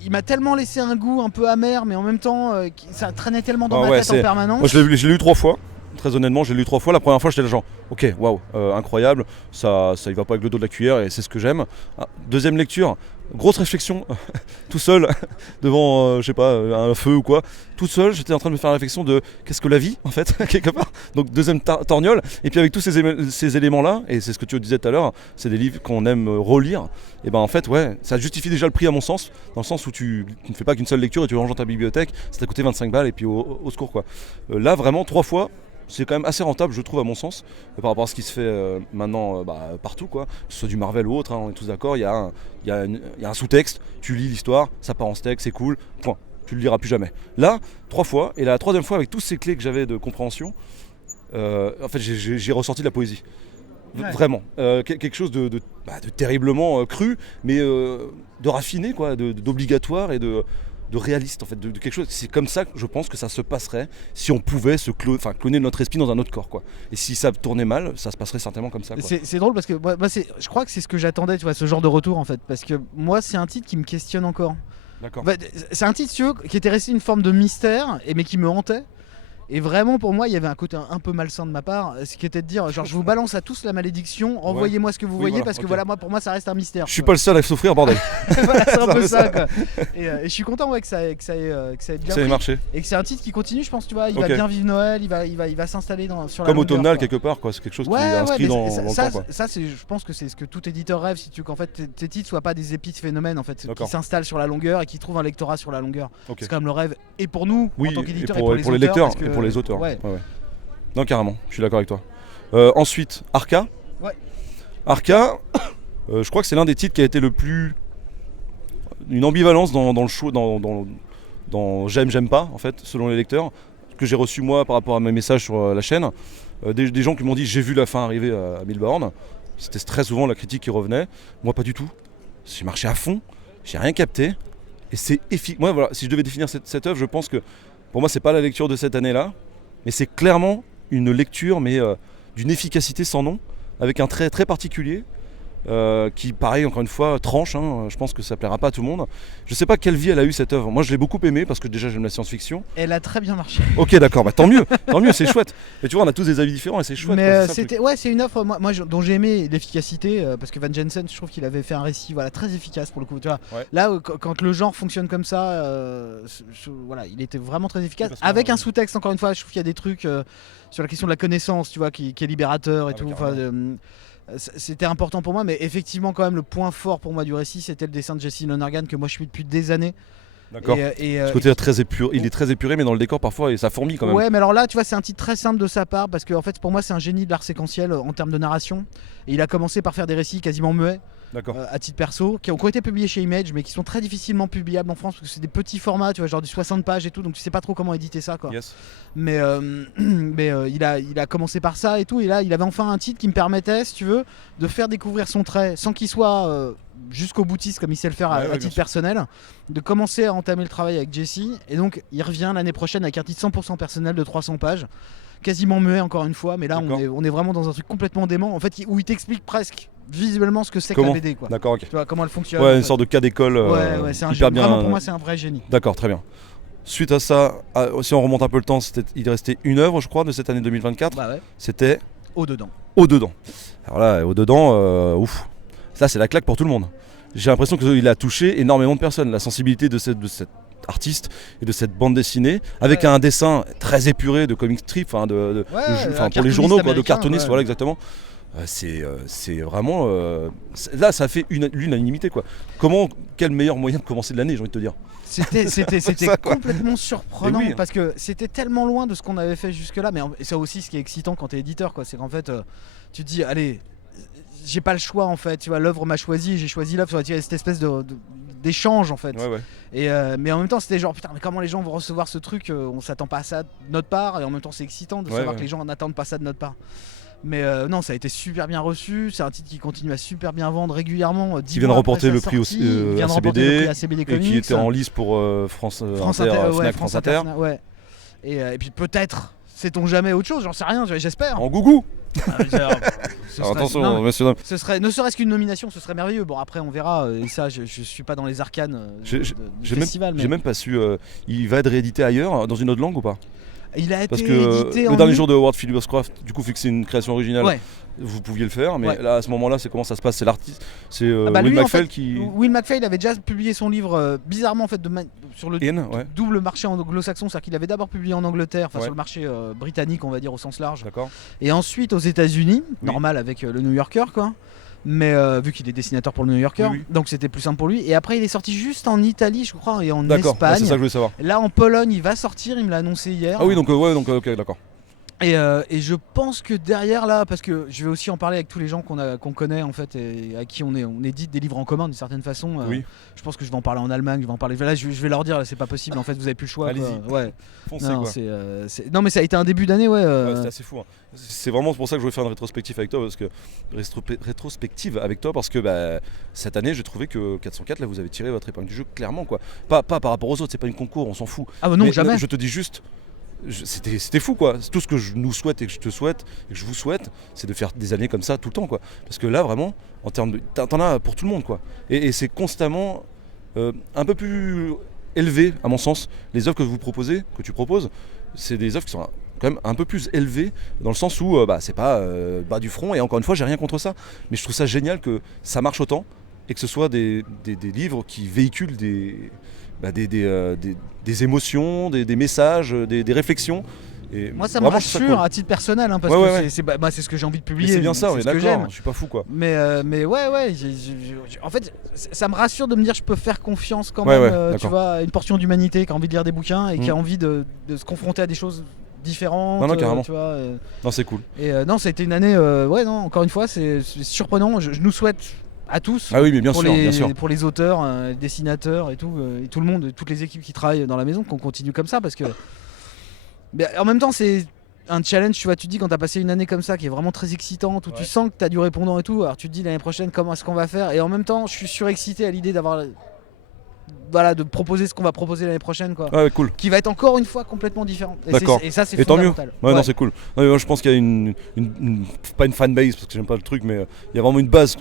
il m'a tellement laissé un goût un peu amer, mais en même temps, ça traînait tellement dans ma tête en permanence. Moi, je l'ai lu 3 fois. Très honnêtement, j'ai lu 3 fois. La première fois, j'étais là genre, ok, waouh, incroyable. Ça y va pas avec le dos de la cuillère et c'est ce que j'aime. Deuxième lecture, grosse réflexion, tout seul, devant, je sais pas, un feu ou quoi. Tout seul, j'étais en train de me faire la réflexion de qu'est-ce que la vie, en fait, quelque part. Donc, deuxième torgnole. Et puis, avec tous ces éléments-là, et c'est ce que tu disais tout à l'heure, c'est des livres qu'on aime relire. Et ben, en fait, ouais, ça justifie déjà le prix à mon sens, dans le sens où tu ne fais pas qu'une seule lecture et tu ranges dans ta bibliothèque. Ça t'a coûté 25 balles et puis au secours, quoi. Là, vraiment, 3 fois. C'est quand même assez rentable, je trouve, à mon sens, par rapport à ce qui se fait maintenant partout, quoi. Que ce soit du Marvel ou autre, hein, on est tous d'accord. Il y a un sous-texte, tu lis l'histoire, ça part en steak, c'est cool, point. Tu le liras plus jamais. Là, 3 fois, et la 3e fois, avec toutes ces clés que j'avais de compréhension, en fait, j'ai ressorti de la poésie. Ouais. Vraiment. Quelque chose de terriblement cru, mais de raffiné, quoi, d'obligatoire et de réaliste, en fait, de quelque chose. C'est comme ça que je pense que ça se passerait si on pouvait cloner notre esprit dans un autre corps, quoi. Et si ça tournait mal, ça se passerait certainement comme ça, quoi. C'est drôle parce que moi, je crois que c'est ce que j'attendais, tu vois, ce genre de retour en fait, parce que moi c'est un titre qui me questionne encore. D'accord. C'est un titre, si tu veux, qui était resté une forme de mystère mais qui me hantait. Et vraiment pour moi il y avait un côté un peu malsain de ma part, ce qui était de dire genre je vous balance à tous la malédiction, envoyez-moi ce que vous voyez, voilà, parce que ok. voilà, moi pour moi ça reste un mystère. Je suis pas le seul à souffrir, bordel. Voilà, c'est un peu Ça. ça quoi. Et je suis content que ça ait bien Ça ait pris. marché. Et que c'est un titre qui continue, je pense, tu vois, il Ok. va bien vivre Noël, il va s'installer sur la Comme longueur, automnal quoi. quelque part, quoi. C'est quelque chose qui Ouais, est inscrit mais dans le temps, quoi. ça, je pense que c'est ce que tout éditeur rêve, si tu veux qu'en fait tes titres soient pas des épiphénomènes en fait, D'accord. qui s'installent sur la longueur et qui trouvent un lectorat sur la longueur. Ok. C'est quand même le rêve, et pour nous, Oui, en tant et qu'éditeur, pour les les auteurs, lecteurs parce que- et pour les auteurs. Ouais. Ouais. Non, carrément, je suis d'accord avec toi. Ensuite, Arca. Ouais. Arca, je crois que c'est l'un des titres qui a été le plus. Une ambivalence dans le choix, dans j'aime pas, en fait, selon les lecteurs, que j'ai reçu moi par rapport à mes messages sur la chaîne. Des gens qui m'ont dit j'ai vu la fin arriver à 1000 bornes. C'était très souvent la critique qui revenait. Moi, pas du tout. J'ai marché à fond, j'ai rien capté. Et c'est efficace. Moi, voilà, si je devais définir cette œuvre, je pense que pour moi, c'est pas la lecture de cette année-là, mais c'est clairement une lecture, mais d'une efficacité sans nom, avec un trait très particulier, qui, pareil, encore une fois, tranche. Hein, je pense que ça plaira pas à tout le monde. Je sais pas quelle vie elle a eu cette œuvre. Moi, je l'ai beaucoup aimée parce que déjà j'aime la science-fiction. Elle a très bien marché. Ok, d'accord, bah tant mieux, c'est chouette. Mais tu vois, on a tous des avis différents et c'est chouette. Mais quoi, c'est ça, le truc. c'est une offre dont j'ai aimé l'efficacité, parce que Van Jensen, je trouve qu'il avait fait un récit très efficace pour le coup. Tu vois. Ouais. Là, quand le genre fonctionne comme ça, voilà, il était vraiment très efficace. Parce que, Avec un sous-texte, encore une fois, je trouve qu'il y a des trucs sur la question de la connaissance, tu vois, qui est libérateur et Ah, tout. bah, Enfin, c'était important pour moi, mais effectivement, quand même, le point fort pour moi du récit, c'était le dessin de Jesse Lonergan que moi je suis depuis des années. D'accord. Ce côté très épuré, il est très épuré, mais dans le décor parfois, et ça fourmille quand même. Ouais, mais alors là, tu vois, c'est un titre très simple de sa part parce que en fait, pour moi, c'est un génie de l'art séquentiel en termes de narration. Et il a commencé par faire des récits quasiment muets. D'accord. À titre perso, qui ont été publiés chez Image, mais qui sont très difficilement publiables en France parce que c'est des petits formats, tu vois, genre du 60 pages et tout, donc tu sais pas trop comment éditer ça, quoi. Yes. Mais il a commencé par ça et tout, et là, il avait enfin un titre qui me permettait, si tu veux, de faire découvrir son trait sans qu'il soit jusqu'au boutiste comme il sait le faire à titre personnel, de commencer à entamer le travail avec Jesse, et donc il revient l'année prochaine avec un titre 100% personnel de 300 pages. Quasiment muet encore une fois, mais là on est vraiment dans un truc complètement dément en fait où il t'explique presque visuellement ce que c'est que Comment la BD, quoi. D'accord, ok. Tu vois comment elle fonctionne. Ouais, en une fait. sorte de cas d'école Ouais, c'est un hyper génie. bien. Vraiment, pour moi, c'est un vrai génie. D'accord, très bien. Suite à ça, si on remonte un peu le temps, il restait une œuvre, je crois, de cette année 2024. Bah ouais. C'était Au dedans. Au dedans. Alors là, Au dedans, ouf. Ça, c'est la claque pour tout le monde. J'ai l'impression qu'il a touché énormément de personnes. La sensibilité de cet artiste et de cette bande dessinée, avec un dessin très épuré de comic strip, pour les journaux, quoi, de cartoonistes, voilà, exactement. C'est vraiment. Là, ça fait l'unanimité, quoi. Quel meilleur moyen de commencer de l'année, j'ai envie de te dire. C'était Ça, quoi. complètement surprenant Et oui. parce que c'était tellement loin de ce qu'on avait fait jusque-là. Mais c'est aussi ce qui est excitant quand t'es éditeur, quoi. C'est qu'en fait, tu te dis, allez, j'ai pas le choix en fait. Tu vois, l'œuvre m'a choisi, j'ai choisi l'œuvre. Tu vois, cette espèce d'échange en fait. Ouais. Et mais en même temps, c'était genre putain, mais comment les gens vont recevoir ce truc on s'attend pas à ça de notre part. Et en même temps, c'est excitant de savoir que les gens n'attendent pas ça de notre part. Mais non, ça a été super bien reçu. C'est un titre qui continue à super bien vendre régulièrement. Qui vient de remporter le prix ACBD et qui était en lice pour France Inter, Fnac, France Inter. Ouais. Et puis peut-être, sait-on jamais autre chose, j'en sais rien, j'espère. En gougou. Alors, attention, messieurs dames. Ce serait, ne serait-ce qu'une nomination, ce serait merveilleux. Bon, après, on verra. Et ça, je suis pas dans les arcanes du festival. J'ai même pas su. Il va être réédité ailleurs, dans une autre langue ou pas? Il a été Parce que édité le dernier jour de Howard Phillips Lovecraft, du coup, vu que c'est une création originale, vous pouviez le faire. Mais là, à ce moment-là, c'est comment ça se passe? C'est l'artiste, c'est Will McPhail qui. Will McPhail avait déjà publié son livre bizarrement en fait sur le double marché anglo-saxon, c'est-à-dire qu'il avait d'abord publié en Angleterre, sur le marché britannique, on va dire au sens large. D'accord. Et ensuite aux États-Unis, normal avec le New Yorker, quoi. Mais vu qu'il est dessinateur pour le New Yorker, donc c'était plus simple pour lui. Et après, il est sorti juste en Italie, je crois, et en Espagne. C'est ça que je voulais savoir. Là, en Pologne, il va sortir. Il me l'a annoncé hier. Ah oui, donc ok, d'accord. Et je pense que derrière là, parce que je vais aussi en parler avec tous les gens qu'on connaît en fait et à qui on édite des livres en commun d'une certaine façon. Je pense que je vais en parler en Allemagne, je vais en parler. Là, je vais leur dire, là, c'est pas possible. En fait, vous avez plus le choix. Allez-y. Ouais. Foncez, non, quoi. Non, mais ça a été un début d'année, C'était assez fou. Hein. C'est vraiment pour ça que je voulais faire une rétrospective avec toi, parce que cette année, j'ai trouvé que 404, là, vous avez tiré votre épingle du jeu clairement, quoi. Pas par rapport aux autres, c'est pas une concours, on s'en fout. Ah bah non, mais jamais. Je te dis juste. C'était fou, quoi. Tout ce que je nous souhaite et que je te souhaite et que je vous souhaite, c'est de faire des années comme ça tout le temps, quoi. Parce que là, vraiment, en termes de, t'en as pour tout le monde, quoi. Et c'est constamment un peu plus élevé, à mon sens. Les œuvres que tu proposes, c'est des œuvres qui sont quand même un peu plus élevées, dans le sens où c'est pas bas du front. Et encore une fois, j'ai rien contre ça, mais je trouve ça génial que ça marche autant et que ce soit des livres qui véhiculent des émotions, des messages, des réflexions. Et moi, ça me rassure à titre personnel, hein, parce que c'est ce que j'ai envie de publier. C'est bien ça, c'est ce que j'aime. Je suis pas fou, quoi. Mais ouais, en fait, ça me rassure de me dire que je peux faire confiance quand même, tu vois, à une portion d'humanité qui a envie de lire des bouquins et qui a envie de se confronter à des choses différentes. Non, carrément. Tu vois, non, c'est cool. Et non, ça a été une année, encore une fois, c'est surprenant. Je nous souhaite à tous, mais bien sûr. pour les auteurs, dessinateurs et tout le monde, toutes les équipes qui travaillent dans la maison, qu'on continue comme ça, parce que en même temps c'est un challenge, tu vois. Tu te dis, quand t'as passé une année comme ça qui est vraiment très excitante, où tu sens que t'as du répondant et tout, alors tu te dis l'année prochaine comment est-ce qu'on va faire, et en même temps je suis surexcité à l'idée d'avoir de proposer ce qu'on va proposer l'année prochaine, quoi. Ouais, cool. Qui va être encore une fois complètement différent. D'accord. Et ça, c'est et tant mieux. fondamental. Non, c'est cool. Non, moi, je pense qu'il y a pas une fanbase, parce que j'aime pas le truc, mais il y a vraiment une base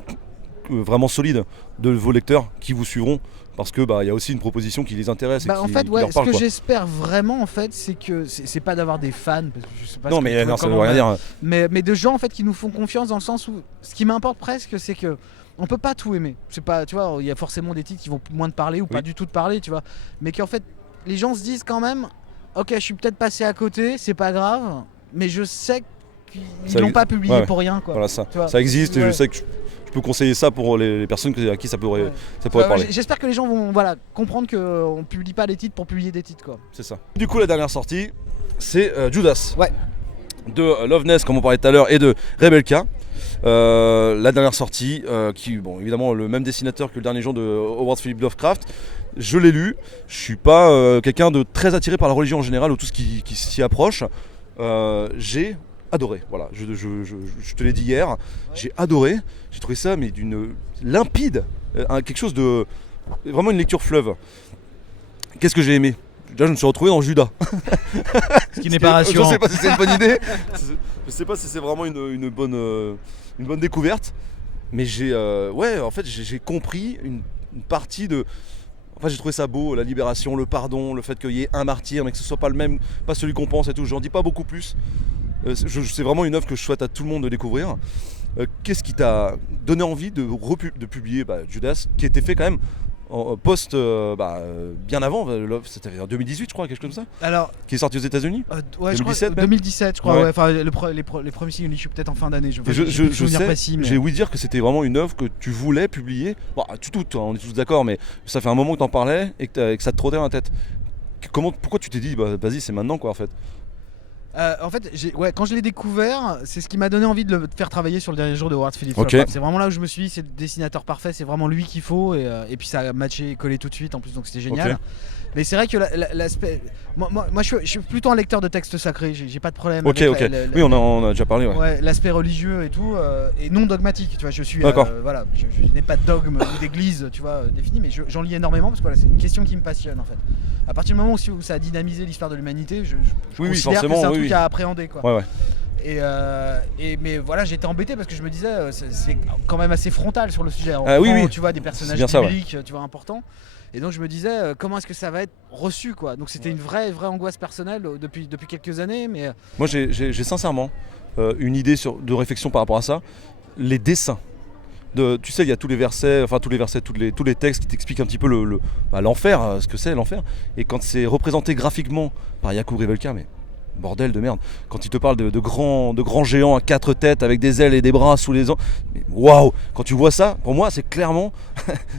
vraiment solide de vos lecteurs qui vous suivront, parce que y a aussi une proposition qui les intéresse et en fait, qui leur parle, ce que quoi. j'espère vraiment, en fait, c'est que c'est pas d'avoir des fans, parce que je sais pas. Non, mais ça veut rien dire. Mais de gens, en fait, qui nous font confiance, dans le sens où ce qui m'importe presque, c'est que on peut pas tout aimer. C'est pas, tu vois, il y a forcément des titres qui vont moins te parler ou pas du tout te parler, tu vois. Mais qu'en fait, les gens se disent quand même, ok, je suis peut-être passé à côté, c'est pas grave, mais je sais qu'ils l'ont pas publié pour rien, quoi. Voilà, ça existe, et je sais que je peux conseiller ça pour les personnes à qui ça pourrait parler. J'espère que les gens vont comprendre qu'on publie pas les titres pour publier des titres, quoi. C'est ça. Du coup, la dernière sortie, c'est Judas. Ouais. De Loveness, comme on parlait tout à l'heure, et de Rebelka. La dernière sortie, qui, évidemment, le même dessinateur que le dernier jour de Howard Phillips Lovecraft. Je l'ai lu. Je suis pas quelqu'un de très attiré par la religion en général ou tout ce qui s'y approche. J'ai adoré, voilà, je te l'ai dit hier, j'ai adoré, j'ai trouvé ça mais d'une limpide, quelque chose de vraiment une lecture fleuve. Qu'est-ce que j'ai aimé? Déjà, je me suis retrouvé dans Judas. Ce qui n'est pas rassurant. Je sais pas si c'est une bonne idée, je sais pas si c'est vraiment une bonne découverte. Mais j'ai compris une partie de. Enfin, j'ai trouvé ça beau, la libération, le pardon, le fait qu'il y ait un martyr, mais que ce soit pas le même, pas celui qu'on pense et tout. J'en dis pas beaucoup plus. C'est vraiment une œuvre que je souhaite à tout le monde de découvrir. Qu'est-ce qui t'a donné envie de publier Judas, qui était fait quand même en post bien avant, c'était en 2018 je crois, quelque chose comme ça, Alors, qui est sorti aux États-Unis. 2017 même 2017 je crois, Ouais. ouais. Enfin, les premiers signes YouTube peut-être en fin d'année. Et je sais, j'ai ouï dire que c'était vraiment une œuvre que tu voulais publier. Bon, on est tous d'accord, mais ça fait un moment que t'en parlais et que ça te trottait dans la tête. Pourquoi tu t'es dit, vas-y, c'est maintenant quoi en fait? En fait, quand je l'ai découvert, c'est ce qui m'a donné envie de le faire travailler sur le dernier jour de Howard Phillips. Okay. C'est vraiment là où je me suis dit, c'est le dessinateur parfait, c'est vraiment lui qu'il faut. Et puis ça a matché et collé tout de suite en plus, donc c'était génial. Okay. Mais c'est vrai que l'aspect. Moi je suis plutôt un lecteur de textes sacrés, j'ai pas de problème. Ok. Oui, on a déjà parlé. Ouais, l'aspect religieux et tout, et non dogmatique. Tu vois, je suis. Voilà, je n'ai pas de dogme ou d'église, tu vois, défini, mais j'en lis énormément parce que voilà, c'est une question qui me passionne en fait. À partir du moment où ça a dynamisé l'histoire de l'humanité, je considère que c'est un truc à appréhender, quoi. Ouais. Mais voilà, j'étais embêté parce que je me disais c'est quand même assez frontal sur le sujet. Tu vois, des personnages bibliques, tu vois, importants. Et donc je me disais comment est-ce que ça va être reçu, quoi. Donc c'était une vraie angoisse personnelle depuis quelques années. Mais moi j'ai sincèrement une idée de réflexion par rapport à ça. Les dessins. Tu sais, il y a tous les versets, tous les textes qui t'expliquent un petit peu l'enfer, ce que c'est l'enfer. Et quand c'est représenté graphiquement par Jakub Rewelka, mais bordel de merde. Quand il te parle de grands géants à 4 têtes avec des ailes et des bras sous les ans, waouh! Quand tu vois ça, pour moi c'est clairement,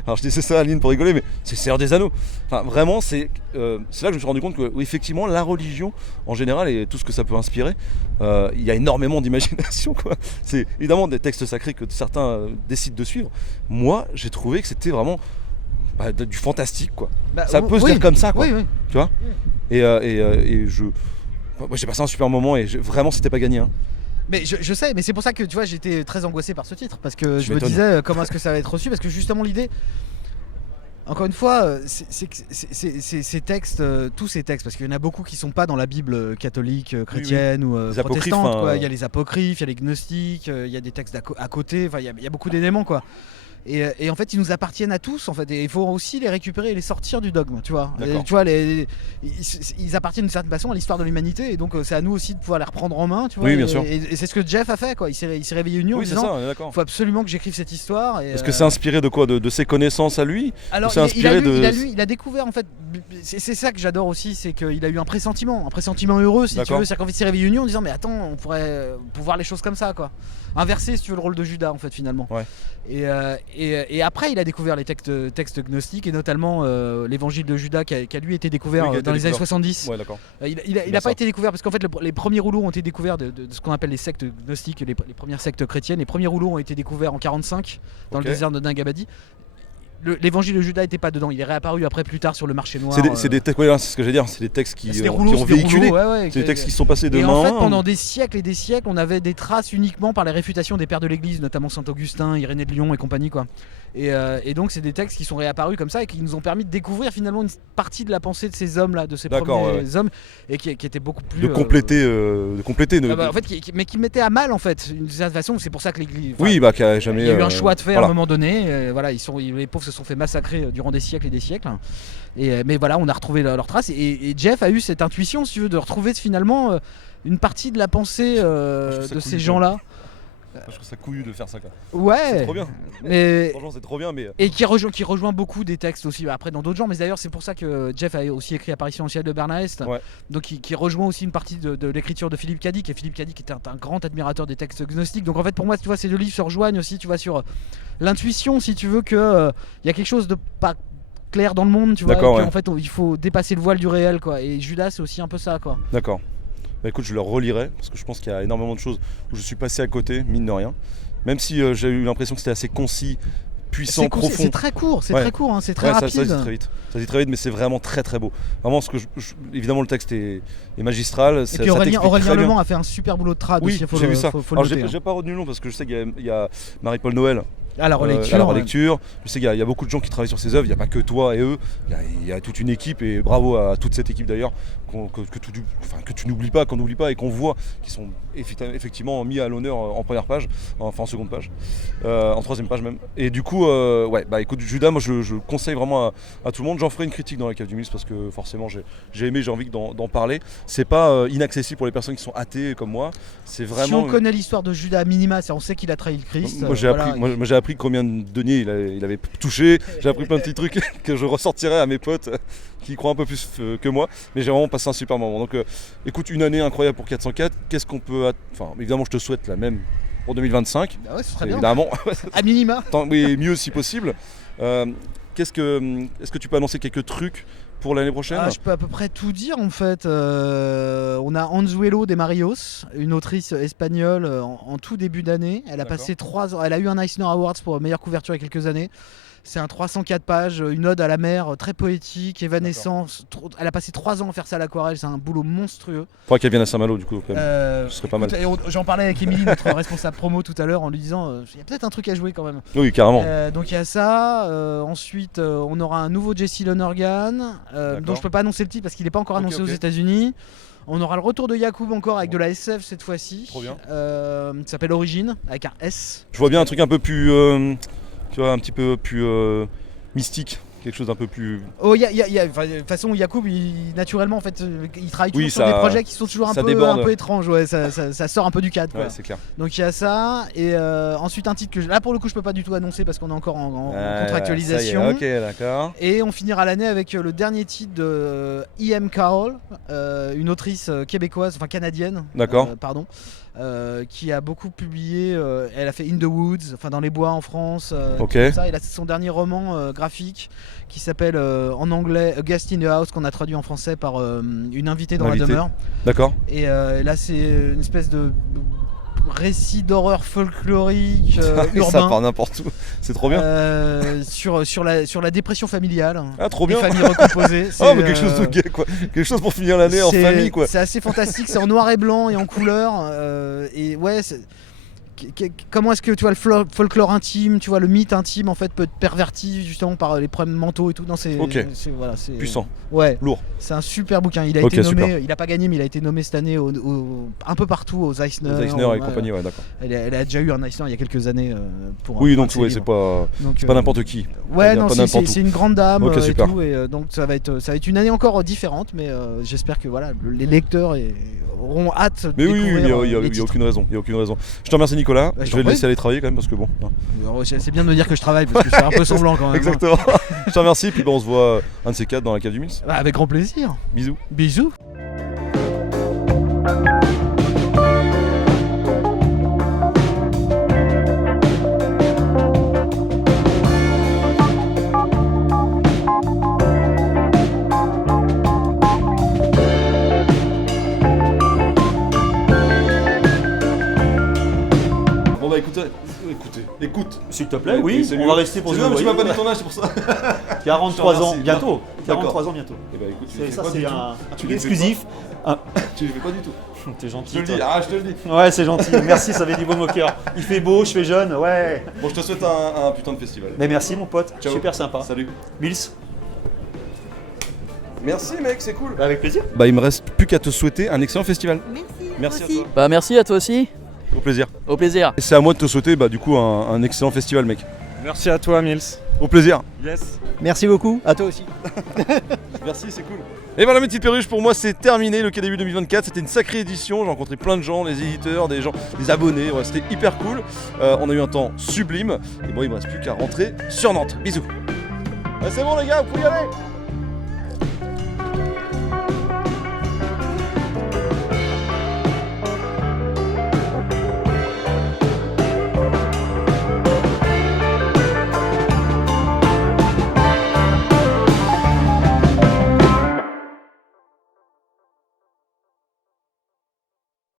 alors je disais ça à Aline pour rigoler, mais c'est Seigneur des Anneaux. Enfin vraiment, c'est là que je me suis rendu compte que oui, effectivement la religion en général et tout ce que ça peut inspirer, il y a énormément d'imagination, quoi. C'est évidemment des textes sacrés que certains décident de suivre. Moi j'ai trouvé que c'était vraiment du fantastique, quoi. Ça peut se dire comme ça, quoi. Oui. Tu vois. Et moi j'ai passé un super moment et vraiment c'était pas gagné, hein. Mais je sais, mais c'est pour ça que tu vois, j'étais très angoissé par ce titre parce que je me m'étonnes. disais comment est-ce que ça va être reçu, parce que justement l'idée, encore une fois, ces textes, tous ces textes, parce qu'il y en a beaucoup qui sont pas dans la Bible catholique, chrétienne ou protestante, quoi. Il y a les apocryphes, il y a les gnostiques, il y a des textes à côté, enfin il y a beaucoup d'éléments, quoi. Et en fait ils nous appartiennent à tous en fait, et il faut aussi les récupérer et les sortir du dogme, tu vois. Et, tu vois, ils appartiennent d'une certaine façon à l'histoire de l'humanité, et donc c'est à nous aussi de pouvoir les reprendre en main, tu vois. Oui, bien sûr. Et c'est ce que Jeff a fait, quoi. Il s'est réveillé une nuit en disant il faut absolument que j'écrive cette histoire. Est-ce que c'est inspiré de quoi, de ses connaissances à lui? Alors il a découvert en fait, c'est ça que j'adore aussi, c'est qu'il a eu un pressentiment heureux, si tu veux. C'est-à-dire qu'en fait il s'est réveillé une nuit en disant mais attends, on pourrait voir les choses comme ça, quoi. Inverser, si tu veux, le rôle de Judas en fait, finalement. Ouais. Et après il a découvert les textes gnostiques, et notamment l'évangile de Judas qui a lui été découvert dans les années 70. Ouais, d'accord. Il n'a pas été découvert parce qu'en fait les premiers rouleaux ont été découverts de ce qu'on appelle les sectes gnostiques, les premières sectes chrétiennes. Les premiers rouleaux ont été découverts en 45 dans le désert de Nagabadi. L'évangile de Judas n'était pas dedans, il est réapparu après plus tard sur le marché noir. C'est des textes, c'est ce que j'allais dire, c'est des textes qui ont véhiculé. C'est des textes qui sont passés de main. Et en fait, pendant des siècles et des siècles, on avait des traces uniquement par les réfutations des pères de l'Église, notamment Saint Augustin, Irénée de Lyon et compagnie, quoi. Et donc, c'est des textes qui sont réapparus comme ça et qui nous ont permis de découvrir finalement une partie de la pensée de ces hommes-là, de ces premiers hommes, et qui étaient beaucoup plus. De compléter. En fait, mais qui mettaient à mal, en fait, d'une certaine façon. C'est pour ça que l'Église. Oui, qu'il a jamais. Il y a eu un choix de faire à un moment donné. Voilà, les pauvres se sont fait massacrer durant des siècles et des siècles. Mais voilà, on a retrouvé leurs traces. Et Jeff a eu cette intuition, si tu veux, de retrouver finalement une partie de la pensée de ces gens-là. Je trouve ça couillu de faire ça, quoi. Ouais. C'est trop bien. Franchement, c'est trop bien, mais. Et qui rejoint beaucoup des textes aussi, après dans d'autres genres. Mais d'ailleurs, c'est pour ça que Jeff a aussi écrit Apparition au ciel de Bernard-Est. Ouais. Donc qui rejoint aussi une partie de l'écriture de Philippe Cadic. Et Philippe Cadic était un grand admirateur des textes gnostiques. Donc en fait, pour moi, tu vois, ces deux livres se rejoignent aussi, tu vois, sur l'intuition, si tu veux, que y a quelque chose de pas clair dans le monde, tu vois. En fait, il faut dépasser le voile du réel, quoi. Et Judas, c'est aussi un peu ça, quoi. D'accord. Bah écoute, je le relirai parce que je pense qu'il y a énormément de choses où je suis passé à côté, mine de rien. Même si j'ai eu l'impression que c'était assez concis, puissant, profond. C'est très court, c'est très court, hein, c'est très rapide. Ça se dit très vite. Ça se dit très vite, mais c'est vraiment très très beau. Vraiment, évidemment, le texte est magistral. Et puis Aurélien Lemant a fait un super boulot de trad aussi. Oui, j'ai vu ça. Alors j'ai pas retenu le nom parce que je sais qu'il y a Marie-Paul Noël À la relecture. à la relecture. Je sais qu'il y a beaucoup de gens qui travaillent sur ces œuvres, il n'y a pas que toi et eux, il y a toute une équipe, et bravo à toute cette équipe d'ailleurs, que tu n'oublies pas, qu'on n'oublie pas et qu'on voit, qui sont effectivement mis à l'honneur en première page, enfin en seconde page, en troisième page même. Et du coup, écoute, Judas, moi je conseille vraiment à tout le monde. J'en ferai une critique dans la cave du Mills parce que forcément j'ai aimé, j'ai envie d'en parler. C'est pas inaccessible pour les personnes qui sont athées comme moi. C'est vraiment. Si on connaît l'histoire de Judas à minima, on sait qu'il a trahi le Christ. Moi j'ai appris combien de deniers il avait touché. J'ai appris plein de petits trucs que je ressortirai à mes potes qui croient un peu plus que moi. Mais j'ai vraiment passé un super moment. Donc écoute, une année incroyable pour 404. Qu'est-ce qu'on peut. Enfin, évidemment, je te souhaite la même pour 2025. Bah ouais, ce serait bien. Évidemment. À minima. Oui, mieux si possible. Est-ce que tu peux annoncer quelques trucs pour l'année prochaine? Je peux à peu près tout dire en fait. On a Anzuelo de Marios, une autrice espagnole en tout début d'année. Elle a passé 3 ans. Elle a eu un Eisner Awards pour meilleure couverture il y a quelques années. C'est un 304 pages, une ode à la mer, très poétique, évanescence. Elle a passé 3 ans à faire ça à l'aquarelle, c'est un boulot monstrueux. Faudrait qu'elle vienne à Saint-Malo du coup, quand même. Ce serait pas mal. J'en parlais avec Émilie, notre responsable promo tout à l'heure, en lui disant il y a peut-être un truc à jouer quand même. Oui, carrément. Donc il y a ça. Ensuite, on aura un nouveau Jesse Lonergan, dont je peux pas annoncer le titre parce qu'il n'est pas encore annoncé aux États-Unis. On aura le retour de Yacoub encore avec de la SF cette fois-ci. Trop bien. Ça s'appelle Origine avec un S. Je vois bien un truc un peu plus. Tu vois, un petit peu plus mystique, quelque chose d'un peu plus. Oh, de toute façon, Yacoub, naturellement, en fait, il travaille toujours sur des projets qui sont toujours un peu étranges. Ouais, ça sort un peu du cadre. Quoi. Ouais, c'est clair. Donc il y a ça. Et ensuite, un titre que là, pour le coup, je peux pas du tout annoncer parce qu'on est encore en contractualisation. Ok, d'accord. Et on finira l'année avec le dernier titre de E.M. Cowell, une autrice québécoise, enfin canadienne. D'accord. Qui a beaucoup publié, elle a fait In the Woods, enfin dans les bois en France, ça. Et là c'est son dernier roman graphique qui s'appelle en anglais A Guest in the House, qu'on a traduit en français par une invitée dans la demeure. D'accord. Et là c'est une espèce de récit d'horreur folklorique urbain. Ça part n'importe où, c'est trop bien. Sur la dépression familiale. Ah, trop bien. Les familles recomposées. Oh, mais quelque chose de gay, quoi. Quelque chose pour finir l'année en famille, quoi. C'est assez fantastique, c'est en noir et blanc et en couleur. Et ouais, comment est-ce que tu vois le folklore intime, tu vois le mythe intime en fait peut être perverti justement par les problèmes mentaux et tout. Non, c'est puissant. Ouais. Lourd. C'est un super bouquin. Il a été nommé, il a pas gagné, mais il a été nommé cette année un peu partout aux Eisner. Et compagnie, ouais, d'accord. Elle a déjà eu un Eisner il y a quelques années pour. Oui, donc ouais, c'est pas n'importe qui. Ouais, non, c'est une grande dame et super. Tout, et donc ça va être une année encore différente, mais j'espère que voilà les lecteurs auront hâte de découvrir. Mais oui, il y a aucune raison. Je te remercie Nicolas. Je vais te laisser aller travailler quand même parce que bon. C'est bien de me dire que je travaille parce que c'est un peu semblant quand même. Exactement. Je te remercie. Puis on se voit un de ces 4 dans la cave du Mills. Avec grand plaisir. Bisous. Bisous. Bon bah écoute. S'il te plaît, oui, on va rester pour jouer. Tu m'as pas dit ton âge, c'est pour ça. 43 ans, bientôt. 43 ans bientôt. Et bah écoute, ça c'est un truc exclusif. Tu le fais pas du tout. T'es gentil. Je te le dis, je te le dis. Ouais, c'est gentil. Merci, ça fait du beau au cœur. Il fait beau, je fais jeune, ouais. Bon, je te souhaite un putain de festival. Mais merci mon pote, ciao. Super sympa. Salut. Mills. Merci mec, c'est cool. Avec plaisir. Bah il me reste plus qu'à te souhaiter un excellent festival. Merci à toi. Bah merci à toi aussi. Au plaisir. Au plaisir. Et c'est à moi de te souhaiter du coup un excellent festival mec. Merci à toi Mills. Au plaisir. Yes. Merci beaucoup, à toi aussi. Merci, c'est cool. Et voilà mes petites perruches, pour moi c'est terminé le Quai des Bulles 2024, c'était une sacrée édition, j'ai rencontré plein de gens, des éditeurs, des gens, des abonnés, ouais, c'était hyper cool. On a eu un temps sublime, et bon il me reste plus qu'à rentrer sur Nantes. Bisous. C'est bon les gars, vous pouvez y aller.